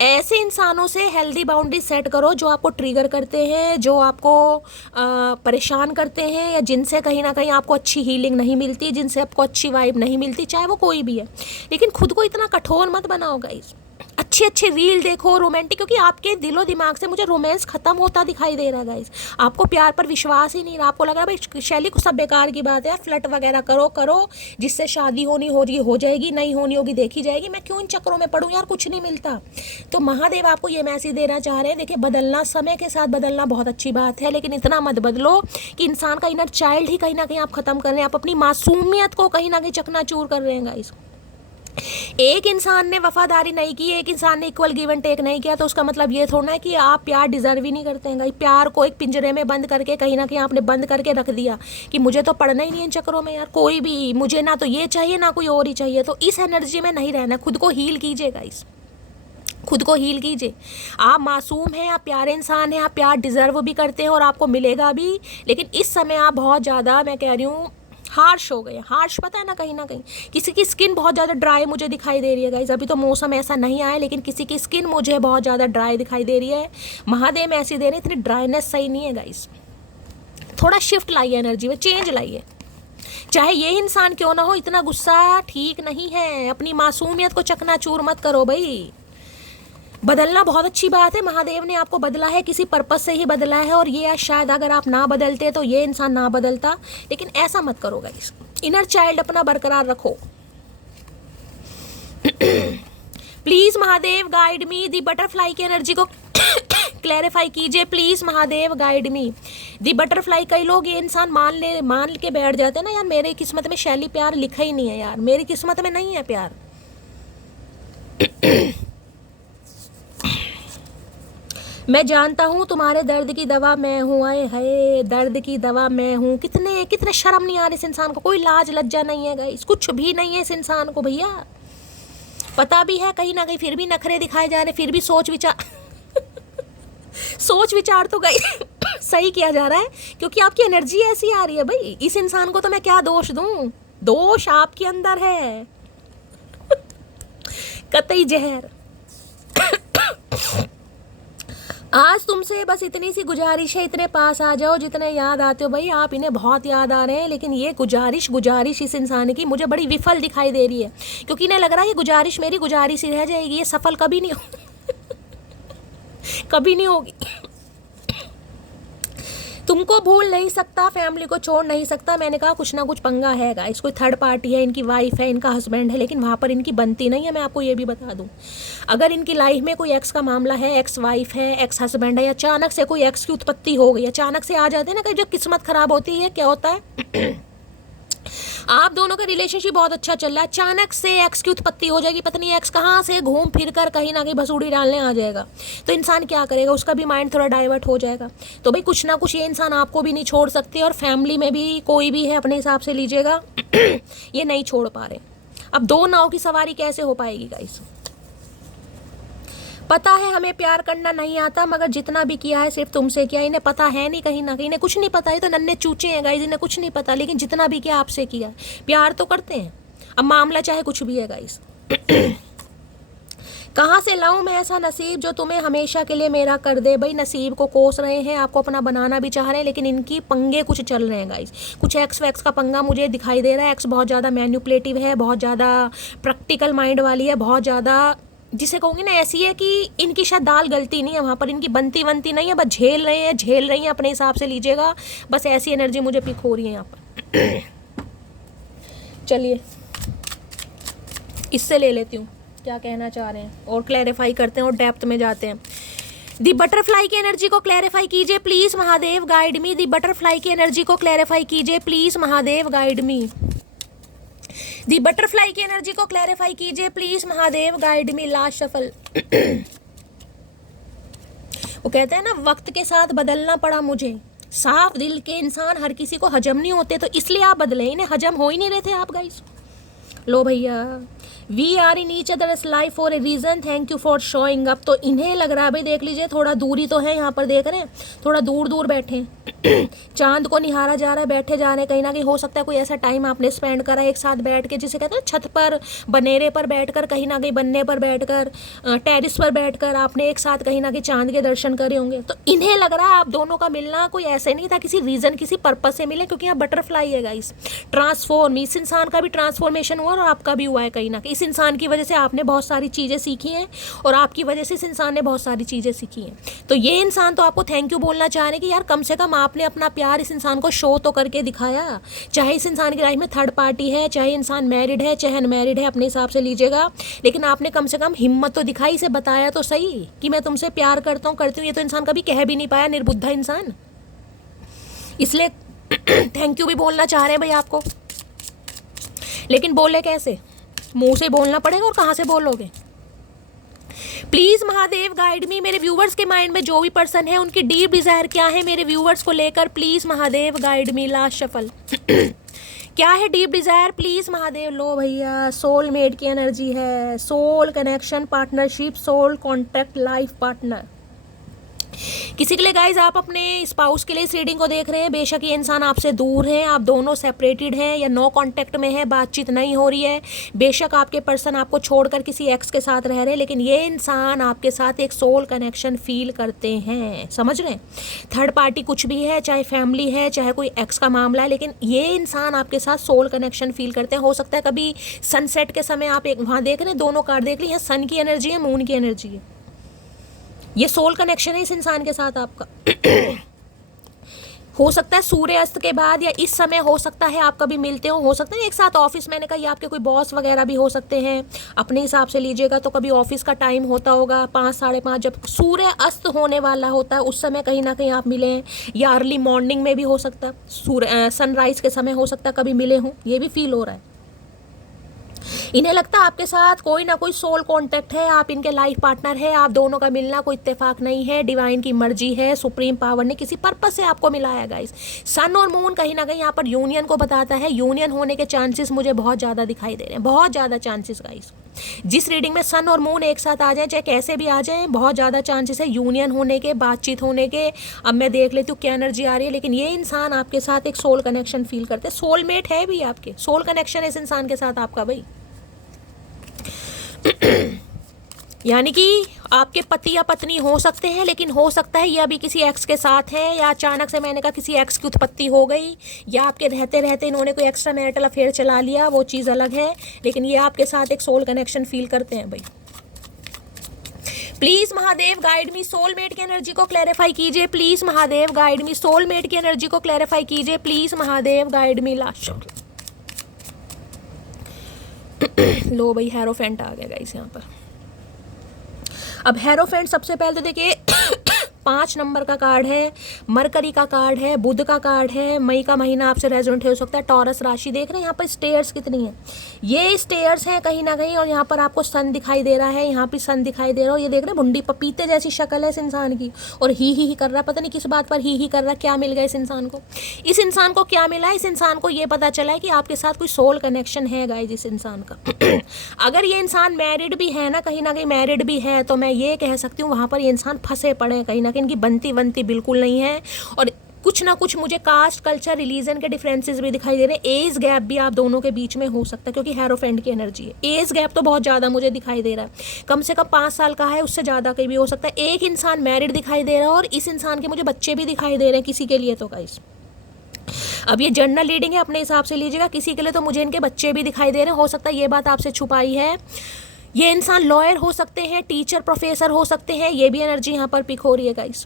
ऐसे इंसानों से हेल्दी बाउंड्री सेट करो जो आपको ट्रिगर करते हैं, जो आपको परेशान करते हैं, या जिनसे कहीं ना कहीं आपको अच्छी हीलिंग नहीं मिलती, जिनसे आपको अच्छी वाइब नहीं मिलती, चाहे वो कोई भी है। लेकिन खुद को इतना कठोर मत बनाओ गाइस, अच्छे अच्छे रील देखो रोमांटिक, क्योंकि आपके दिलो दिमाग से मुझे रोमांस खत्म होता दिखाई दे रहा है गाइस, आपको प्यार पर विश्वास ही नहीं रहा, आपको लग रहा है भाई शैली को सब बेकार की बात है, फ्लर्ट वगैरह करो जिससे शादी होनी हो जाएगी, नहीं होनी होगी देखी जाएगी, मैं क्यों इन चक्करों में पड़ूं यार, कुछ नहीं मिलता। तो महादेव आपको ये मैसेज देना चाह रहे हैं, देखिए बदलना, समय के साथ बदलना बहुत अच्छी बात है, लेकिन इतना मत बदलो कि इंसान का इनर चाइल्ड ही कहीं ना कहीं आप खत्म कर रहे हैं, आप अपनी मासूमियत को कहीं ना कहीं चकनाचूर कर रहे हैं गाइस। एक इंसान ने वफादारी नहीं की, एक इंसान ने इक्वल गिव एंड टेक नहीं किया, तो उसका मतलब ये थोड़ा है कि आप प्यार डिजर्व ही नहीं करते हैं। प्यार को एक पिंजरे में बंद करके कहीं ना कहीं आपने बंद करके रख दिया कि मुझे तो पढ़ना ही नहीं इन चक्करों में यार, कोई भी मुझे ना तो ये चाहिए ना कोई और ही चाहिए। तो इस एनर्जी में नहीं रहना, खुद को हील कीजिए गाइस, खुद को हील कीजिए। आप मासूम हैं, आप प्यारे इंसान हैं, आप प्यार डिजर्व भी करते हैं और आपको मिलेगा भी, लेकिन इस समय आप बहुत ज़्यादा, मैं कह रही हूँ, हार्श हो गए। हार्श पता है ना, कहीं ना कहीं किसी की स्किन बहुत ज़्यादा ड्राई मुझे दिखाई दे रही है गाइस, अभी तो मौसम ऐसा नहीं आया, लेकिन किसी की स्किन मुझे बहुत ज़्यादा ड्राई दिखाई दे रही है। महादेव में ऐसी दे रहे हैं, इतनी ड्राइनेस सही नहीं है गाइस, थोड़ा शिफ्ट लाइए एनर्जी में, चेंज लाइए, चाहे ये इंसान क्यों ना हो, इतना गुस्सा ठीक नहीं है, अपनी मासूमियत को चकनाचूर मत करो भाई। बदलना बहुत अच्छी बात है, महादेव ने आपको बदला है, किसी पर्पस से ही बदला है, और ये शायद अगर आप ना बदलते तो ये इंसान ना बदलता, लेकिन ऐसा मत करो गाइस, इनर चाइल्ड अपना बरकरार रखो please Mahadev guide me, the butterfly की एनर्जी को क्लैरिफाई कीजिए please Mahadev guide me, the butterfly. कई लोग ये इंसान मान के बैठ जाते हैं ना, यार मेरी किस्मत में शैली प्यार लिखा ही नहीं है, यार मेरी किस्मत में नहीं है प्यार मैं जानता हूँ तुम्हारे दर्द की दवा मैं हूँ, आए हाय दर्द की दवा मैं हूँ। कितने शर्म नहीं आ रही इस इंसान को, कोई लाज लज्जा नहीं है गाइस, कुछ भी नहीं है इस इंसान को भैया, पता भी है कहीं ना कहीं, फिर भी नखरे दिखाए जा रहे, फिर भी सोच विचार तो गाइस सही किया जा रहा है, क्योंकि आपकी एनर्जी ऐसी आ रही है भाई। इस इंसान को तो मैं क्या दोष दूँ, दोष आपके अंदर है कतई जहर आज तुमसे बस इतनी सी गुजारिश है, इतने पास आ जाओ जितने याद आते हो भाई, आप इन्हें बहुत याद आ रहे हैं, लेकिन ये गुजारिश इस इंसान की मुझे बड़ी विफल दिखाई दे रही है, क्योंकि इन्हें लग रहा है ये गुजारिश मेरी गुजारिश ही रह जाएगी, ये सफल कभी नहीं कभी नहीं होगी। तुमको भूल नहीं सकता, फैमिली को छोड़ नहीं सकता। मैंने कहा कुछ ना कुछ पंगा है गाइस, कोई थर्ड पार्टी है, इनकी वाइफ है, इनका हस्बैंड है, लेकिन वहाँ पर इनकी बनती नहीं है। मैं आपको ये भी बता दूँ, अगर इनकी लाइफ में कोई एक्स का मामला है, एक्स वाइफ है, एक्स हस्बैंड है, या अचानक से कोई एक्स की उत्पत्ति हो गई, अचानक से आ जाते हैं ना, कहीं जब किस्मत खराब होती है क्या होता है आप दोनों का रिलेशनशिप बहुत अच्छा चल रहा है, अचानक से एक्स की उत्पत्ति हो जाएगी, पता नहीं एक्स कहाँ से घूम फिर कर कहीं ना कहीं भसूड़ी डालने आ जाएगा, तो इंसान क्या करेगा, उसका भी माइंड थोड़ा डाइवर्ट हो जाएगा। तो भाई कुछ ना कुछ ये इंसान आपको भी नहीं छोड़ सकते, और फैमिली में भी कोई भी है अपने हिसाब से लीजिएगा ये नहीं छोड़ पा रहे। अब दो नाव की सवारी कैसे हो पाएगी गाइस? पता है हमें प्यार करना नहीं आता, मगर जितना भी किया है सिर्फ तुमसे किया। इन्हें पता है नहीं, कहीं ना कहीं इन्हें कुछ नहीं पता, ये तो नन्हे चूचे हैं गाइस, इन्हें कुछ नहीं पता, लेकिन जितना भी किया आपसे किया। प्यार तो करते हैं, अब मामला चाहे कुछ भी है गाइस कहाँ से लाऊं मैं ऐसा नसीब जो तुम्हें हमेशा के लिए मेरा कर दे। भाई नसीब को कोस रहे हैं, आपको अपना बनाना भी चाह रहे हैं, लेकिन इनकी पंगे कुछ चल रहे हैं गाइस। कुछ एक्स वैक्स का पंगा मुझे दिखाई दे रहा है। एक्स बहुत ज़्यादा मैन्युपुलेटिव है, बहुत ज़्यादा प्रैक्टिकल माइंड वाली है, बहुत ज़्यादा जिसे कहूँगी ना ऐसी है कि इनकी शायद दाल गलती नहीं है, वहाँ पर इनकी बनती बनती नहीं है, बस झेल रही हैं अपने हिसाब से लीजिएगा। बस ऐसी एनर्जी मुझे पिक हो रही है यहाँ पर चलिए इससे ले लेती हूँ क्या कहना चाह रहे हैं, और क्लैरिफाई करते हैं और डेप्थ में जाते हैं। दी बटरफ्लाई की एनर्जी को क्लैरिफाई कीजिए please Mahadev guide me. The butterfly की एनर्जी को क्लैरिफाई कीजिए please Mahadev guide me. The butterfly की एनर्जी को क्लैरिफाई कीजिए please Mahadev guide me. Last shuffle वो कहते हैं ना, वक्त के साथ बदलना पड़ा मुझे। साफ दिल के इंसान हर किसी को हजम नहीं होते, तो इसलिए आप बदले, इन्हें हजम हो ही नहीं रहे थे आप गाइस। लो भैया, we are in each other's life for a reason, thank you for showing up. तो इन्हें लग रहा है भाई, देख लीजिए थोड़ा दूरी तो है यहाँ पर, देख रहे हैं थोड़ा दूर दूर बैठे हैं चांद को निहारा जा रहा है, बैठे जा रहे हैं। कहीं ना कहीं हो सकता है कोई ऐसा टाइम आपने स्पेंड करा एक साथ बैठ के, जिसे कहते हैं छत पर बनेरे पर बैठकर, कहीं ना कहीं बनने पर बैठकर, टेरिस पर बैठकर आपने एक साथ कहीं ना कहीं चांद के दर्शन करे होंगे। तो इन्हें लग रहा है आप दोनों का मिलना कोई ऐसे नहीं था, किसी रीज़न किसी पर्पज से मिले, क्योंकि यहाँ बटरफ्लाई है गाइस। ट्रांसफॉर्म, इस इंसान का भी ट्रांसफॉर्मेशन हुआ और आपका भी हुआ है कहीं ना कहीं। इस इंसान की वजह से आपने बहुत सारी चीज़ें सीखी हैं, और आपकी वजह से इस इंसान ने बहुत सारी चीज़ें सीखी हैं। तो ये इंसान तो आपको थैंक यू बोलना चाह रहे हैं कि यार कम से कम आपने अपना प्यार इस इंसान को शो तो करके दिखाया। चाहे इस इंसान की लाइफ में थर्ड पार्टी है, चाहे इंसान मैरिड है, चाहे अनमैरिड है, अपने हिसाब से लीजिएगा, लेकिन आपने कम से कम हिम्मत तो दिखाई, इसे बताया तो सही कि मैं तुमसे प्यार करता हूँ, करती हूँ। ये तो इंसान कभी कह भी नहीं पाया, निर्बुद्धा इंसान, इसलिए थैंक यू भी बोलना चाह रहे हैं भाई आपको। लेकिन बोले कैसे? मुंह से बोलना पड़ेगा, और कहाँ से बोलोगे? प्लीज महादेव गाइड मी। मेरे व्यूवर्स के माइंड में जो भी पर्सन है, उनकी डीप डिजायर क्या है मेरे व्यूवर्स को लेकर, please Mahadev guide me. Last shuffle क्या है डीप डिजायर, प्लीज महादेव। लो भैया, सोलमेट की एनर्जी है, soul connection, partnership, soul contract, life partner. किसी के लिए गाइज आप अपने स्पाउस के लिए इस रीडिंग को देख रहे हैं, बेशक ये इंसान आपसे दूर है, आप दोनों सेपरेटेड हैं या नो कांटेक्ट में है, बातचीत नहीं हो रही है, बेशक आपके पर्सन आपको छोड़कर किसी एक्स के साथ रह रहे हैं, लेकिन ये इंसान आपके साथ एक सोल कनेक्शन फील करते हैं। समझ रहे हैं? थर्ड पार्टी कुछ भी है, चाहे फैमिली है, चाहे कोई एक्स का मामला है, लेकिन ये इंसान आपके साथ सोल कनेक्शन फील करते हैं। हो सकता है कभी सनसेट के समय आप एक वहाँ देख रहे हैं, दोनों कार्ड देख ली, यहाँ सन की एनर्जी है, मून की एनर्जी है, ये सोल कनेक्शन है इस इंसान के साथ आपका। हो सकता है सूर्यास्त के बाद या इस समय, हो सकता है आप कभी मिलते हो सकता है एक साथ ऑफिस, मैंने कहा ये आपके कोई बॉस वगैरह भी हो सकते हैं, अपने हिसाब से लीजिएगा। तो कभी ऑफिस का टाइम होता होगा 5 साढ़े 5, जब सूर्य अस्त होने वाला होता है, उस समय कहीं ना कहीं आप मिले हैं, या अर्ली मॉर्निंग में भी हो सकता है, सनराइज के समय हो सकता है कभी मिले हों, ये भी फील हो रहा है। इन्हें लगता है आपके साथ कोई ना कोई सोल कांटेक्ट है, आप इनके लाइफ पार्टनर है, आप दोनों का मिलना कोई इत्तेफाक नहीं है, डिवाइन की मर्जी है, सुप्रीम पावर ने किसी पर्पस से आपको मिलाया गाइस। सन और मून कहीं ना कहीं यहाँ पर यूनियन को बताता है, यूनियन होने के चांसेस मुझे बहुत ज़्यादा दिखाई दे रहे हैं, बहुत ज़्यादा चांसेस गाइस। जिस रीडिंग में सन और मून एक साथ आ जाए, चाहे कैसे भी आ जाए, बहुत ज़्यादा चांसेस है यूनियन होने के, बातचीत होने के। अब मैं देख लेती हूँ क्या एनर्जी आ रही है, लेकिन ये इंसान आपके साथ एक सोल कनेक्शन फील करते हैं, सोलमेट है भी आपके, सोल कनेक्शन है इस इंसान के साथ आपका भाई। यानी कि आपके पति या पत्नी हो सकते हैं, लेकिन हो सकता है ये अभी किसी एक्स के साथ है, या अचानक से मैंने कहा किसी एक्स की उत्पत्ति हो गई, या आपके रहते रहते इन्होंने कोई एक्स्ट्रा मैरिटल अफेयर चला लिया, वो चीज़ अलग है, लेकिन ये आपके साथ एक सोल कनेक्शन फील करते हैं भाई। Please Mahadev guide me, soulmate की एनर्जी को क्लैरिफाई कीजिए please Mahadev guide me, soulmate की एनर्जी को क्लैरिफाई कीजिए please Mahadev guide me. Last लो भाई, हेरोफेंट आ गया गाइस यहाँ पर। अब हेरोफेंट सबसे पहले तो देखिए 5 नंबर का कार्ड है, मरकरी का कार्ड है, बुध का कार्ड है, मई का महीना आपसे रेजोनेट हो सकता है, टॉरस राशि देख रहे हैं यहाँ पर स्टेयर्स कितनी है, ये स्टेयर्स हैं कहीं ना कहीं, और यहाँ पर आपको सन दिखाई दे रहा है, यहाँ पे सन दिखाई दे रहा है, ये देख रहे हैं भुंडी पपीते जैसी शक्ल है इस इंसान की, और ही कर रहा है, पता नहीं किस बात पर ही कर रहा है। क्या मिल गया इस इंसान को, इस इंसान को क्या मिला है, इस इंसान को ये पता चला है कि आपके साथ कोई सोल कनेक्शन है गाइस इस इंसान का। अगर ये इंसान मैरिड भी है ना कहीं मैरिड भी है, तो मैं ये कह सकती हूँ वहाँ पर ये इंसान फंसे पड़े हैं कहीं ना कहीं, इनकी बनती बिल्कुल नहीं है, और कुछ ना कुछ मुझे कास्ट कल्चर रिलीजन के डिफरेंसेस भी दिखाई दे रहे हैं, एज गैप भी आप दोनों के बीच में हो सकता है, क्योंकि हेरोफेंट की एनर्जी है, एज गैप तो बहुत ज़्यादा मुझे दिखाई दे रहा है, कम से कम 5 साल का है, उससे ज़्यादा कहीं भी हो सकता है। एक इंसान मैरिड दिखाई दे रहा है और इस इंसान के मुझे बच्चे भी दिखाई दे रहे हैं किसी के लिए, तो गाइस अब ये जनरल रीडिंग है, अपने हिसाब से लीजिएगा, किसी के लिए तो मुझे इनके बच्चे भी दिखाई दे रहे हैं, हो सकता है ये बात आपसे छुपाई है। ये इंसान लॉयर हो सकते हैं, टीचर प्रोफेसर हो सकते हैं, ये भी एनर्जी यहाँ पर पिक हो रही है गाइस।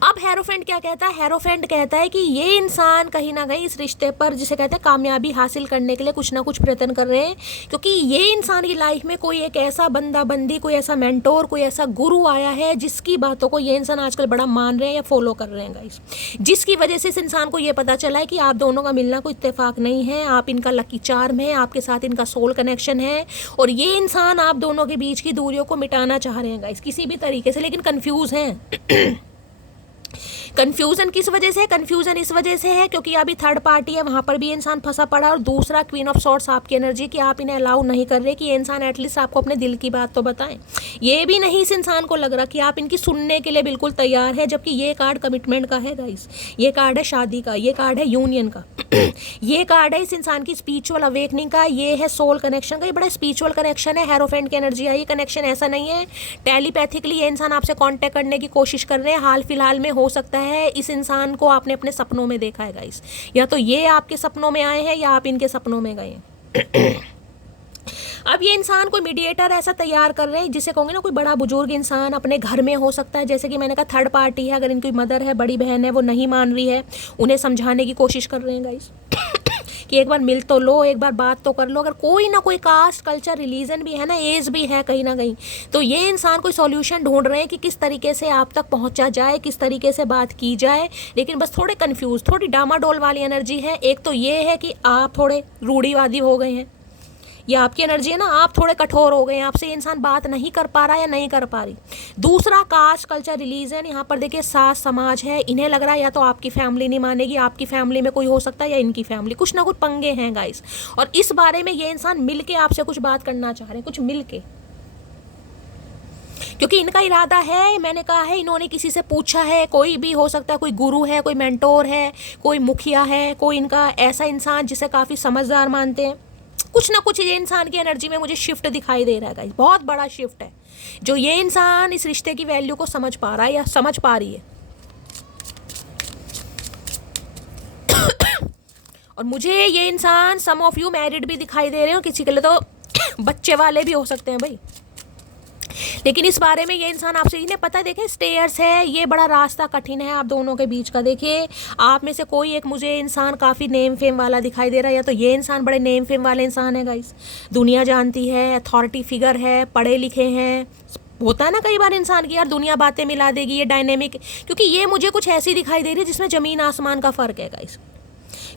अब हेरोफेंट क्या कहता है, हेरोफेंट कहता है कि ये इंसान कहीं ना कहीं इस रिश्ते पर, जिसे कहते हैं कामयाबी हासिल करने के लिए कुछ ना कुछ प्रयत्न कर रहे हैं, क्योंकि ये इंसान की लाइफ में कोई एक ऐसा बंदा बंदी, कोई ऐसा मेंटोर, कोई ऐसा गुरु आया है जिसकी बातों को ये इंसान आजकल बड़ा मान रहे हैं या फॉलो कर रहे हैं गाइस, जिसकी वजह से इस इंसान को ये पता चला है कि आप दोनों का मिलना कोई इत्तेफाक नहीं है, आप इनका लकी चार्म है, आपके साथ इनका सोल कनेक्शन है, और ये इंसान आप दोनों के बीच की दूरियों को मिटाना चाह रहे हैं गाइस किसी भी तरीके से, लेकिन कंफ्यूज हैं। कन्फ्यूजन किस वजह से है, कन्फ्यूजन इस वजह से है क्योंकि अभी थर्ड पार्टी है, वहाँ पर भी इंसान फंसा पड़ा, और दूसरा क्वीन ऑफ सॉर्ड्स आपकी एनर्जी कि आप इन्हें अलाउ नहीं कर रहे कि ये इंसान एटलीस्ट आपको अपने दिल की बात तो बताएं, ये भी नहीं इस इंसान को लग रहा कि आप इनकी सुनने के लिए बिल्कुल तैयार है, जबकि ये कार्ड कमिटमेंट का है गाइस, ये कार्ड है शादी का, ये कार्ड है यूनियन का, ये कार्ड है इस इंसान की स्पिरिचुअल अवेकनिंग का, ये है सोल कनेक्शन का, ये बड़ा स्पिरिचुअल कनेक्शन है, हेरोफेंट की एनर्जी है, ये कनेक्शन ऐसा नहीं है टेलीपैथिकली ये इंसान आपसे कांटेक्ट करने की कोशिश कर रहे हैं, हाल फिलहाल में हो सकता है इस इंसान को आपने अपने सपनों में देखा है गाइस, या तो ये आपके सपनों में आए हैं या आप इनके सपनों में गए हैं। अब ये इंसान कोई मीडिएटर ऐसा तैयार कर रहे हैं जिसे कहूँगी ना कोई बड़ा बुजुर्ग इंसान अपने घर में हो सकता है, जैसे कि मैंने कहा थर्ड पार्टी है, अगर इनकी मदर है, बड़ी बहन है, वो नहीं मान रही है, उन्हें समझाने की कोशिश कर रहे हैं गाइस कि एक बार मिल तो लो, एक बार बात तो कर लो, अगर कोई ना कोई कास्ट कल्चर रिलीजन भी है ना, एज भी है कहीं ना कहीं, तो ये इंसान कोई सॉल्यूशन ढूंढ रहे हैं कि किस तरीके से आप तक पहुंचा जाए, किस तरीके से बात की जाए, लेकिन बस थोड़े कंफ्यूज, थोड़ी डामाडोल वाली एनर्जी है। एक तो ये है कि आप थोड़े रूढ़िवादी हो गए हैं, ये आपकी एनर्जी है ना, आप थोड़े कठोर हो गए हैं, आपसे इंसान बात नहीं कर पा रहा या नहीं कर पा रही। दूसरा कास्ट कल्चर रिलीजन, यहाँ पर देखिए सास समाज है, इन्हें लग रहा है या तो आपकी फैमिली नहीं मानेगी, आपकी फैमिली में कोई हो सकता है या इनकी फैमिली, कुछ ना कुछ पंगे हैं गाइस, और इस बारे में ये इंसान मिलके आपसे कुछ बात करना चाह रहे हैं, कुछ मिलके, क्योंकि इनका इरादा है, मैंने कहा है, इन्होंने किसी से पूछा है, कोई भी हो सकता है, कोई गुरु है, कोई मेंटोर है, कोई मुखिया है, कोई इनका ऐसा इंसान जिसे काफ़ी समझदार मानते हैं, कुछ ना कुछ ये इंसान की एनर्जी में मुझे शिफ्ट दिखाई दे रहा है गाइस, बहुत बड़ा शिफ्ट है जो ये इंसान इस रिश्ते की वैल्यू को समझ पा रहा है या समझ पा रही है। और मुझे ये इंसान, सम ऑफ यू मैरिड भी दिखाई दे रहे हो, किसी के लिए तो बच्चे वाले भी हो सकते हैं भाई, लेकिन इस बारे में ये इंसान आपसे, इन्हें पता है, देखिए स्टेयर्स है, ये बड़ा रास्ता कठिन है आप दोनों के बीच का। देखिए आप में से कोई एक मुझे इंसान काफ़ी नेम फेम वाला दिखाई दे रहा है, या तो ये इंसान बड़े नेम फेम वाले इंसान है गाइस, दुनिया जानती है, अथॉरिटी फिगर है, पढ़े लिखे हैं, होता है ना कई बार इंसान की यार दुनिया बातें मिला देगी, ये डायनेमिक, क्योंकि ये मुझे कुछ ऐसी दिखाई दे रही है जिसमें ज़मीन आसमान का फ़र्क है गाइस,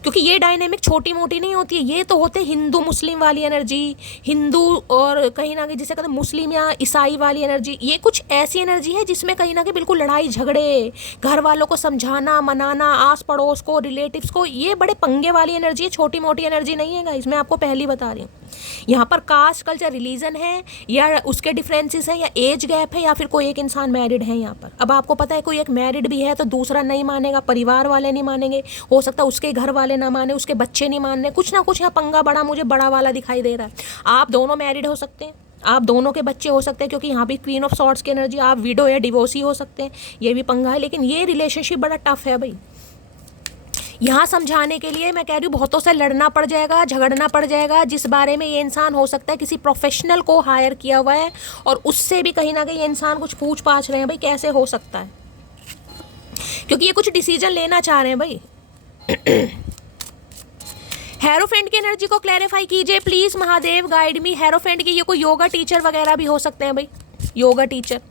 क्योंकि ये डायनेमिक छोटी मोटी नहीं होती है, ये तो होते हिंदू मुस्लिम वाली एनर्जी, हिंदू और कहीं ना कहीं जिसे कहते हैं मुस्लिम या ईसाई वाली एनर्जी, ये कुछ ऐसी एनर्जी है जिसमें कहीं ना कहीं बिल्कुल लड़ाई झगड़े, घर वालों को समझाना मनाना, आस पड़ोस को, रिलेटिव्स को, ये बड़े पंगे वाली एनर्जी है, छोटी मोटी एनर्जी नहीं है गाइस, मैं आपको पहली बता रही हूँ। यहाँ पर कास्ट कल्चर रिलीजन है या उसके डिफरेंसेस हैं, या एज गैप है, या फिर कोई एक इंसान मैरिड है यहाँ पर। अब आपको पता है कोई एक मैरिड भी है तो दूसरा नहीं मानेगा, परिवार वाले नहीं मानेंगे, हो सकता है उसके घर वाले ना माने, उसके बच्चे नहीं मान रहे, कुछ ना कुछ यहाँ पंगा बड़ा मुझे बड़ा वाला दिखाई दे रहा है। आप दोनों मैरिड हो सकते हैं, आप दोनों के बच्चे हो सकते हैं, क्योंकि यहाँ भी क्वीन ऑफ सॉर्ड्स की एनर्जी, आप विडो या डिवोर्सी हो सकते हैं, ये भी पंगा है, लेकिन ये रिलेशनशिप बड़ा टफ है भाई, यहाँ समझाने के लिए मैं कह रही हूँ बहुतों से लड़ना पड़ जाएगा, झगड़ना पड़ जाएगा, जिस बारे में ये इंसान हो सकता है किसी प्रोफेशनल को हायर किया हुआ है और उससे भी कहीं ना कहीं ये इंसान कुछ पूछ पाछ रहे हैं भाई कैसे हो सकता है, क्योंकि ये कुछ डिसीजन लेना चाह रहे हैं भाई। हेरोफेंट की एनर्जी को क्लैरिफाई कीजिए please Mahadev, guide me. Hierophant की ये कोई योगा टीचर वगैरह भी हो सकते हैं भाई, योगा टीचर।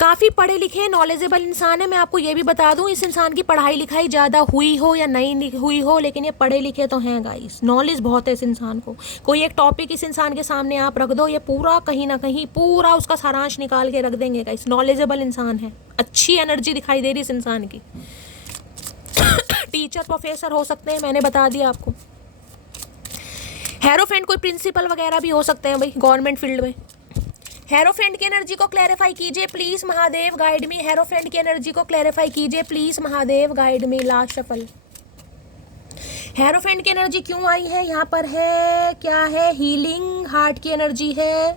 काफ़ी पढ़े लिखे नॉलेजेबल इंसान है। मैं आपको ये भी बता दूं, इस इंसान की पढ़ाई लिखाई ज़्यादा हुई हो या नहीं हुई हो, लेकिन ये पढ़े लिखे तो हैं गाइस, नॉलेज बहुत है इस इंसान को। कोई एक टॉपिक इस इंसान के सामने आप रख दो, ये पूरा कहीं ना कहीं पूरा उसका सारांश निकाल के रख देंगे गाइस। नॉलेजेबल इंसान है, अच्छी एनर्जी दिखाई दे रही इस इंसान की। टीचर प्रोफेसर हो सकते हैं, मैंने बता दिया आपको। हेरोफेंट कोई प्रिंसिपल वगैरह भी हो सकते हैं भाई गवर्नमेंट फील्ड में। हेरोफेंट की एनर्जी को क्लैरिफाई कीजिए please Mahadev, guide me. Hierophant की एनर्जी को क्लैरिफाई कीजिए please Mahadev, guide me. Last shuffle. Hierophant की एनर्जी क्यों आई है यहाँ पर? है क्या है? हीलिंग हार्ट की एनर्जी है।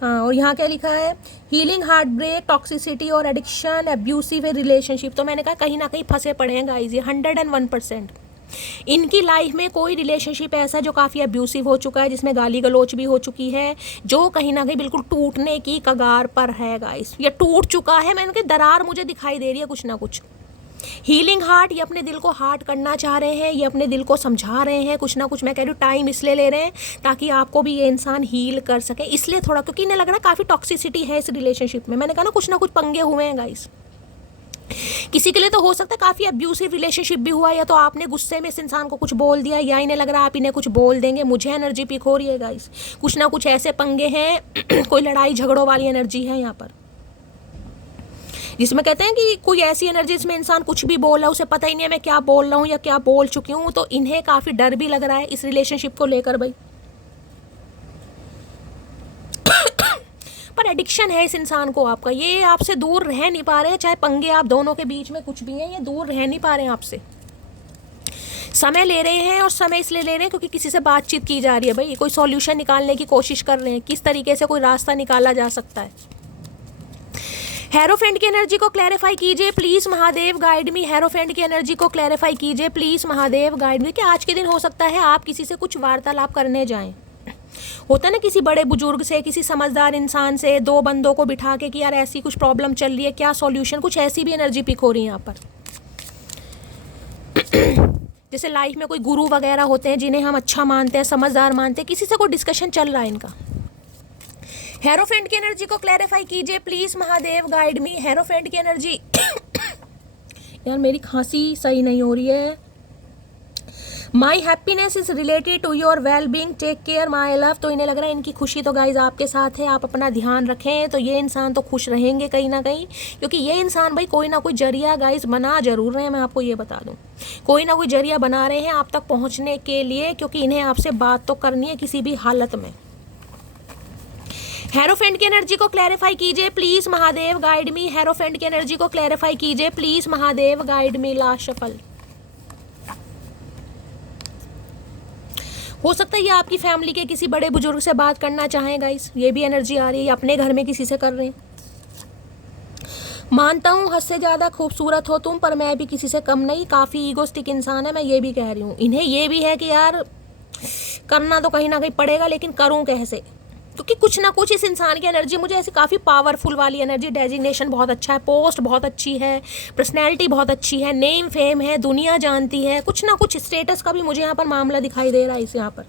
हाँ, और यहाँ क्या लिखा है? हीलिंग हार्ट ब्रेक, टॉक्सिसिटी और एडिक्शन, अब्यूसिव रिलेशनशिप। तो मैंने कहा कहीं ना कहीं फंसे पड़े हैं गाइज ये 101%। इनकी लाइफ में कोई रिलेशनशिप ऐसा जो काफ़ी अब्यूसिव हो चुका है, जिसमें गाली गलौच भी हो चुकी है, जो कहीं ना कहीं बिल्कुल टूटने की कगार पर है गाइस। ये टूट चुका है, मैंने कहा दरार मुझे दिखाई दे रही है कुछ ना कुछ। हीलिंग हार्ट, ये अपने दिल को हार्ट करना चाह रहे हैं, ये अपने दिल को समझा रहे हैं कुछ ना कुछ। मैं कह रही हूँ टाइम इसलिए ले रहे हैं ताकि आपको भी ये इंसान हील कर सके, इसलिए थोड़ा, क्योंकि इन्हें लग रहा है काफ़ी टॉक्सिसिटी है इस रिलेशनशिप में। मैंने कहा ना कुछ पंगे हुए हैं गाइस। किसी के लिए तो हो सकता है काफ़ी अब्यूसिव रिलेशनशिप भी हुआ, या तो आपने गुस्से में इस इंसान को कुछ बोल दिया, या इन्हें लग रहा है आप इन्हें कुछ बोल देंगे। मुझे एनर्जी पिक हो रही है गाइस, कुछ ना कुछ ऐसे पंगे हैं कोई लड़ाई झगड़ों वाली एनर्जी है यहाँ पर, जिसमें कहते हैं कि कोई ऐसी एनर्जी जिसमें इंसान कुछ भी बोल रहा है, उसे पता ही नहीं है मैं क्या बोल रहा हूँ या क्या बोल चुकी हूँ। तो इन्हें काफ़ी डर भी लग रहा है इस रिलेशनशिप को लेकर भाई। पर एडिक्शन है इस इंसान को आपका, ये आपसे दूर रह नहीं पा रहे हैं, चाहे पंगे आप दोनों के बीच में कुछ भी हैं, ये दूर रह नहीं पा रहे हैं आपसे। समय ले रहे हैं, और समय इसलिए ले रहे हैं क्योंकि किसी से बातचीत की जा रही है भाई, कोई सॉल्यूशन निकालने की कोशिश कर रहे हैं, किस तरीके से कोई रास्ता निकाला जा सकता है। हेरोफेंट की एनर्जी को क्लैरिफाई कीजिए please Mahadev, guide me. Hierophant की एनर्जी को क्लैरिफाई कीजिए प्लीज महादेव, गाइड मी। कि आज के दिन हो सकता है आप किसी से कुछ वार्तालाप करने जाएं, होता है ना, किसी बड़े बुजुर्ग से, किसी समझदार इंसान से, दो बंदों को बिठा के कि यार ऐसी कुछ प्रॉब्लम चल रही है, क्या सॉल्यूशन, कुछ ऐसी भी एनर्जी पिक हो रही है यहाँ पर। जैसे लाइफ में कोई गुरु वगैरह होते हैं जिन्हें हम अच्छा मानते हैं, समझदार मानते हैं, किसी से कोई डिस्कशन चल रहा है इनका। हेरोफेंट की एनर्जी को क्लैरिफाई कीजिए please Mahadev, guide me. Hierophant की एनर्जी यार मेरी खांसी सही नहीं हो रही है। My happiness is related to your well being, take care my love. तो इन्हें लग रहा है इनकी खुशी तो गाइज आपके साथ है, आप अपना ध्यान रखें तो ये इंसान तो खुश रहेंगे कहीं ना कहीं, क्योंकि ये इंसान भाई कोई ना कोई जरिया गाइज बना जरूर रहे हैं। मैं आपको ये बता दूं, कोई ना कोई जरिया बना रहे हैं आप तक पहुंचने के लिए, क्योंकि इन्हें आपसे बात तो करनी है किसी भी हालत में। हेरोफेंट की एनर्जी को क्लैरिफाई कीजिए please Mahadev, guide me. Hierophant की एनर्जी को क्लैरिफाई कीजिए please Mahadev, guide me. Last shuffle. हो सकता है ये आपकी फैमिली के किसी बड़े बुजुर्ग से बात करना चाहें गाइस, ये भी एनर्जी आ रही है, अपने घर में किसी से कर रहे हैं। मानता हूँ हद से ज़्यादा खूबसूरत हो तुम, पर मैं भी किसी से कम नहीं। काफ़ी ईगोस्टिक इंसान है, मैं ये भी कह रही हूँ। इन्हें ये भी है कि यार करना तो कहीं ना कहीं पड़ेगा, लेकिन करूँ कैसे, क्योंकि कुछ ना कुछ इस इंसान की एनर्जी मुझे ऐसी काफ़ी पावरफुल वाली एनर्जी, डेजिग्नेशन बहुत अच्छा है, पोस्ट बहुत अच्छी है, पर्सनैलिटी बहुत अच्छी है, नेम फेम है, दुनिया जानती है, कुछ ना कुछ स्टेटस का भी मुझे यहाँ पर मामला दिखाई दे रहा है इस यहाँ पर।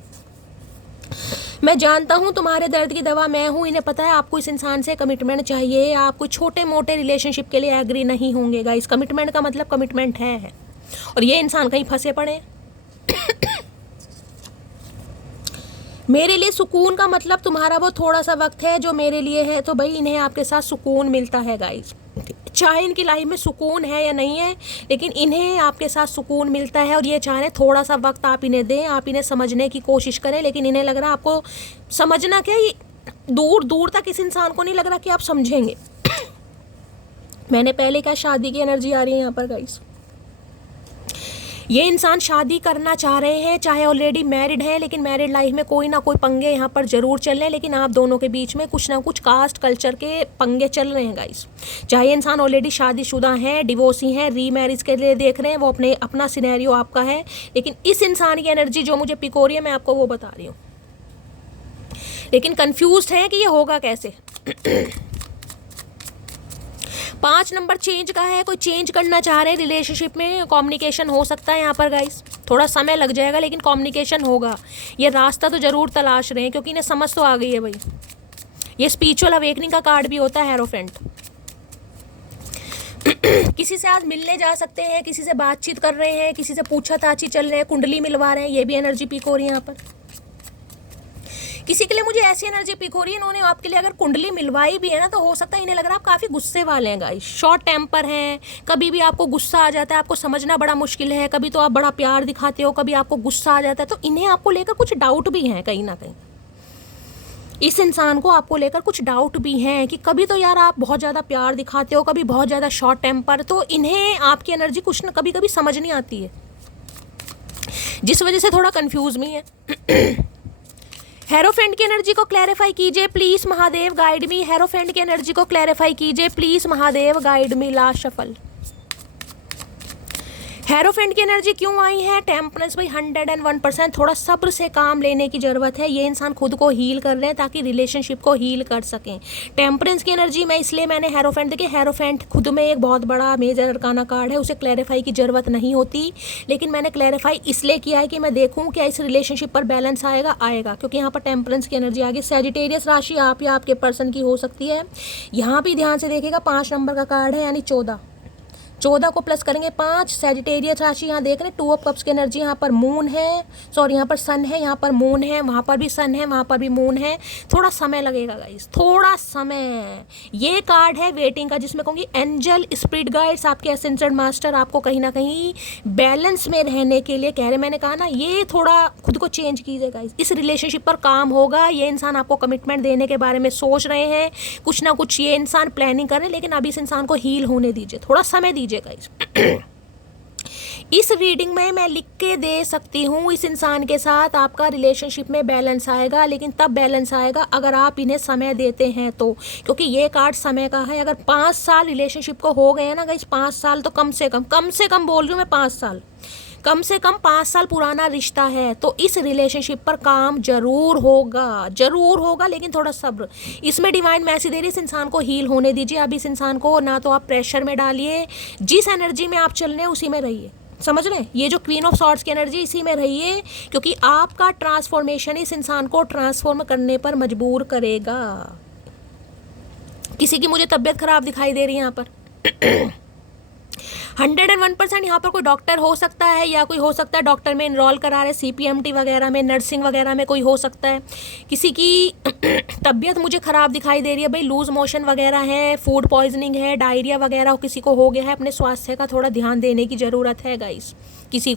मैं जानता हूँ तुम्हारे दर्द की दवा मैं हूँ। इन्हें पता है आपको इस इंसान से कमिटमेंट चाहिए, आप कोई छोटे मोटे रिलेशनशिप के लिए एग्री नहीं होंगे गाइस। कमिटमेंट का मतलब कमिटमेंट है। और ये इंसान कहीं फंसे पड़े। मेरे लिए सुकून का मतलब तुम्हारा वो थोड़ा सा वक्त है जो मेरे लिए है, तो भाई इन्हें आपके साथ सुकून मिलता है गाइस। चाहे इनकी लाइफ में सुकून है या नहीं है, लेकिन इन्हें आपके साथ सुकून मिलता है, और ये चाह रहे थोड़ा सा वक्त आप इन्हें दें, आप इन्हें समझने की कोशिश करें। लेकिन इन्हें लग रहा है आपको समझना क्या, ये दूर दूर तक इस इंसान को नहीं लग रहा कि आप समझेंगे। मैंने पहले क्या शादी की एनर्जी आ रही है यहाँ पर गाइस। ये इंसान शादी करना चाह रहे हैं, चाहे ऑलरेडी मैरिड हैं, लेकिन मैरिड लाइफ में कोई ना कोई पंगे यहाँ पर जरूर चल रहे हैं, लेकिन आप दोनों के बीच में कुछ ना कुछ कास्ट कल्चर के पंगे चल रहे हैं गाइस। चाहे इंसान ऑलरेडी शादीशुदा हैं, डिवोर्सी हैं, रीमैरिज के लिए देख रहे हैं, वो अपना सिनेरियो आपका है, लेकिन इस इंसान की एनर्जी जो मुझे पिक हो रही है मैं आपको वो बता रही हूँ, लेकिन कंफ्यूज है कि ये होगा कैसे। 5 नंबर चेंज का है, कोई चेंज करना चाह रहे हैं रिलेशनशिप में, कम्युनिकेशन हो सकता है यहाँ पर गाइस, थोड़ा समय लग जाएगा लेकिन कम्युनिकेशन होगा। ये रास्ता तो ज़रूर तलाश रहे हैं क्योंकि इन्हें समझ तो आ गई है भाई। ये स्पिरिचुअल अवेकनिंग का कार्ड भी होता है हेरोफेंट। किसी से आज मिलने जा सकते हैं, किसी से बातचीत कर रहे हैं, किसी से पूछा ताछी चल रहे हैं, कुंडली मिलवा रहे हैं, ये भी एनर्जी पिक हो रही है यहाँ पर। किसी के लिए मुझे ऐसी एनर्जी पिक हो रही है, इन्होंने आपके लिए अगर कुंडली मिलवाई भी है ना, तो हो सकता है इन्हें लग रहा है आप काफ़ी गुस्से वाले हैं गाइस, शॉर्ट टेम्पर हैं, कभी भी आपको गुस्सा आ जाता है, आपको समझना बड़ा मुश्किल है, कभी तो आप बड़ा प्यार दिखाते हो, कभी आपको गुस्सा आ जाता है, तो इन्हें आपको लेकर कुछ डाउट भी हैं कहीं ना कहीं। इस इंसान को आपको लेकर कुछ डाउट भी हैं कि कभी तो यार आप बहुत ज़्यादा प्यार दिखाते हो, कभी बहुत ज़्यादा शॉर्ट टेम्पर, तो इन्हें आपकी एनर्जी कुछ ना कभी कभी समझ नहीं आती है, जिस वजह से थोड़ा कंफ्यूज भी है। हेरोफेंट की एनर्जी को क्लैरिफाई कीजिए please Mahadev, guide me. Hierophant की एनर्जी को क्लैरिफाई कीजिए please Mahadev, guide me. Last shuffle. Hierophant की एनर्जी क्यों आई है? टेम्परेंस भाई 101%। थोड़ा सब्र से काम लेने की ज़रूरत है। ये इंसान खुद को हील कर रहे हैं ताकि रिलेशनशिप को हील कर सकें। टेम्परेंस की एनर्जी में इसलिए मैंने हेरोफेंट, देखिए हेरोफेंट खुद में एक बहुत बड़ा मेजर अरकाना कार्ड है, उसे क्लैरिफाई की ज़रूरत नहीं होती, लेकिन मैंने क्लैरिफाई इसलिए किया है कि मैं देखूँ क्या इस रिलेशनशिप पर बैलेंस आएगा, क्योंकि यहाँ पर टेम्परेंस की एनर्जी आ गई। सैजिटेरियस राशि आप या आपके पर्सन की हो सकती है। यहाँ भी ध्यान से देखिएगा 5 नंबर का कार्ड है, यानी 14 को प्लस करेंगे 5। सैजिटेरियस राशि यहाँ देख रहे हैं 2 ऑफ कप्स की एनर्जी, यहाँ पर मून है, सॉरी यहाँ पर सन है, यहाँ पर मून है, वहाँ पर भी सन है, वहाँ पर भी मून है। थोड़ा समय लगेगा गाइस, थोड़ा समय। ये कार्ड है वेटिंग का, जिसमें कहूँगी एंजल स्पिरिट गाइड्स, आपके असेंडेंट मास्टर आपको कहीं ना कहीं बैलेंस में रहने के लिए कह रहे। मैंने कहा ना, ये थोड़ा खुद को चेंज कीजिए गाइस, इस रिलेशनशिप पर काम होगा। ये इंसान आपको कमिटमेंट देने के बारे में सोच रहे हैं, कुछ ना कुछ ये इंसान प्लानिंग कर रहे हैं, लेकिन अभी इस इंसान को हील होने दीजिए, थोड़ा समय दीजिए गाइस। इस रीडिंग में मैं लिख के दे सकती हूँ इस इंसान के साथ आपका रिलेशनशिप में बैलेंस आएगा, लेकिन तब बैलेंस आएगा अगर आप इन्हें समय देते हैं तो, क्योंकि ये कार्ड समय का है। अगर 5 साल रिलेशनशिप को हो गए ना गाइस, 5 साल तो कम से कम बोल रही हूँ मैं, 5 साल, कम से कम 5 साल पुराना रिश्ता है, तो इस रिलेशनशिप पर काम जरूर होगा, लेकिन थोड़ा सब्र। इसमें डिवाइन मैसेज दे रही है, इस इंसान को हील होने दीजिए। अब इस इंसान को ना तो आप प्रेशर में डालिए, जिस एनर्जी में आप चल रहे हैं उसी में रहिए, समझ रहे हैं? ये जो क्वीन ऑफ सॉर्ड्स की एनर्जी, इसी में रहिए, क्योंकि आपका ट्रांसफॉर्मेशन इस इंसान को ट्रांसफॉर्म करने पर मजबूर करेगा। किसी की मुझे तबीयत खराब दिखाई दे रही है यहाँ पर। 101% यहाँ पर कोई डॉक्टर हो सकता है, या कोई हो सकता है डॉक्टर में इनरोल करा रहे, CPMT वगैरह में, नर्सिंग वगैरह में कोई हो सकता है। किसी की तबीयत मुझे ख़राब दिखाई दे रही है भाई, लूज मोशन वगैरह है, फूड पॉइजनिंग है, डायरिया वगैरह किसी को हो गया है। अपने स्वास्थ्य का थोड़ा ध्यान देने की ज़रूरत है गाइस किसी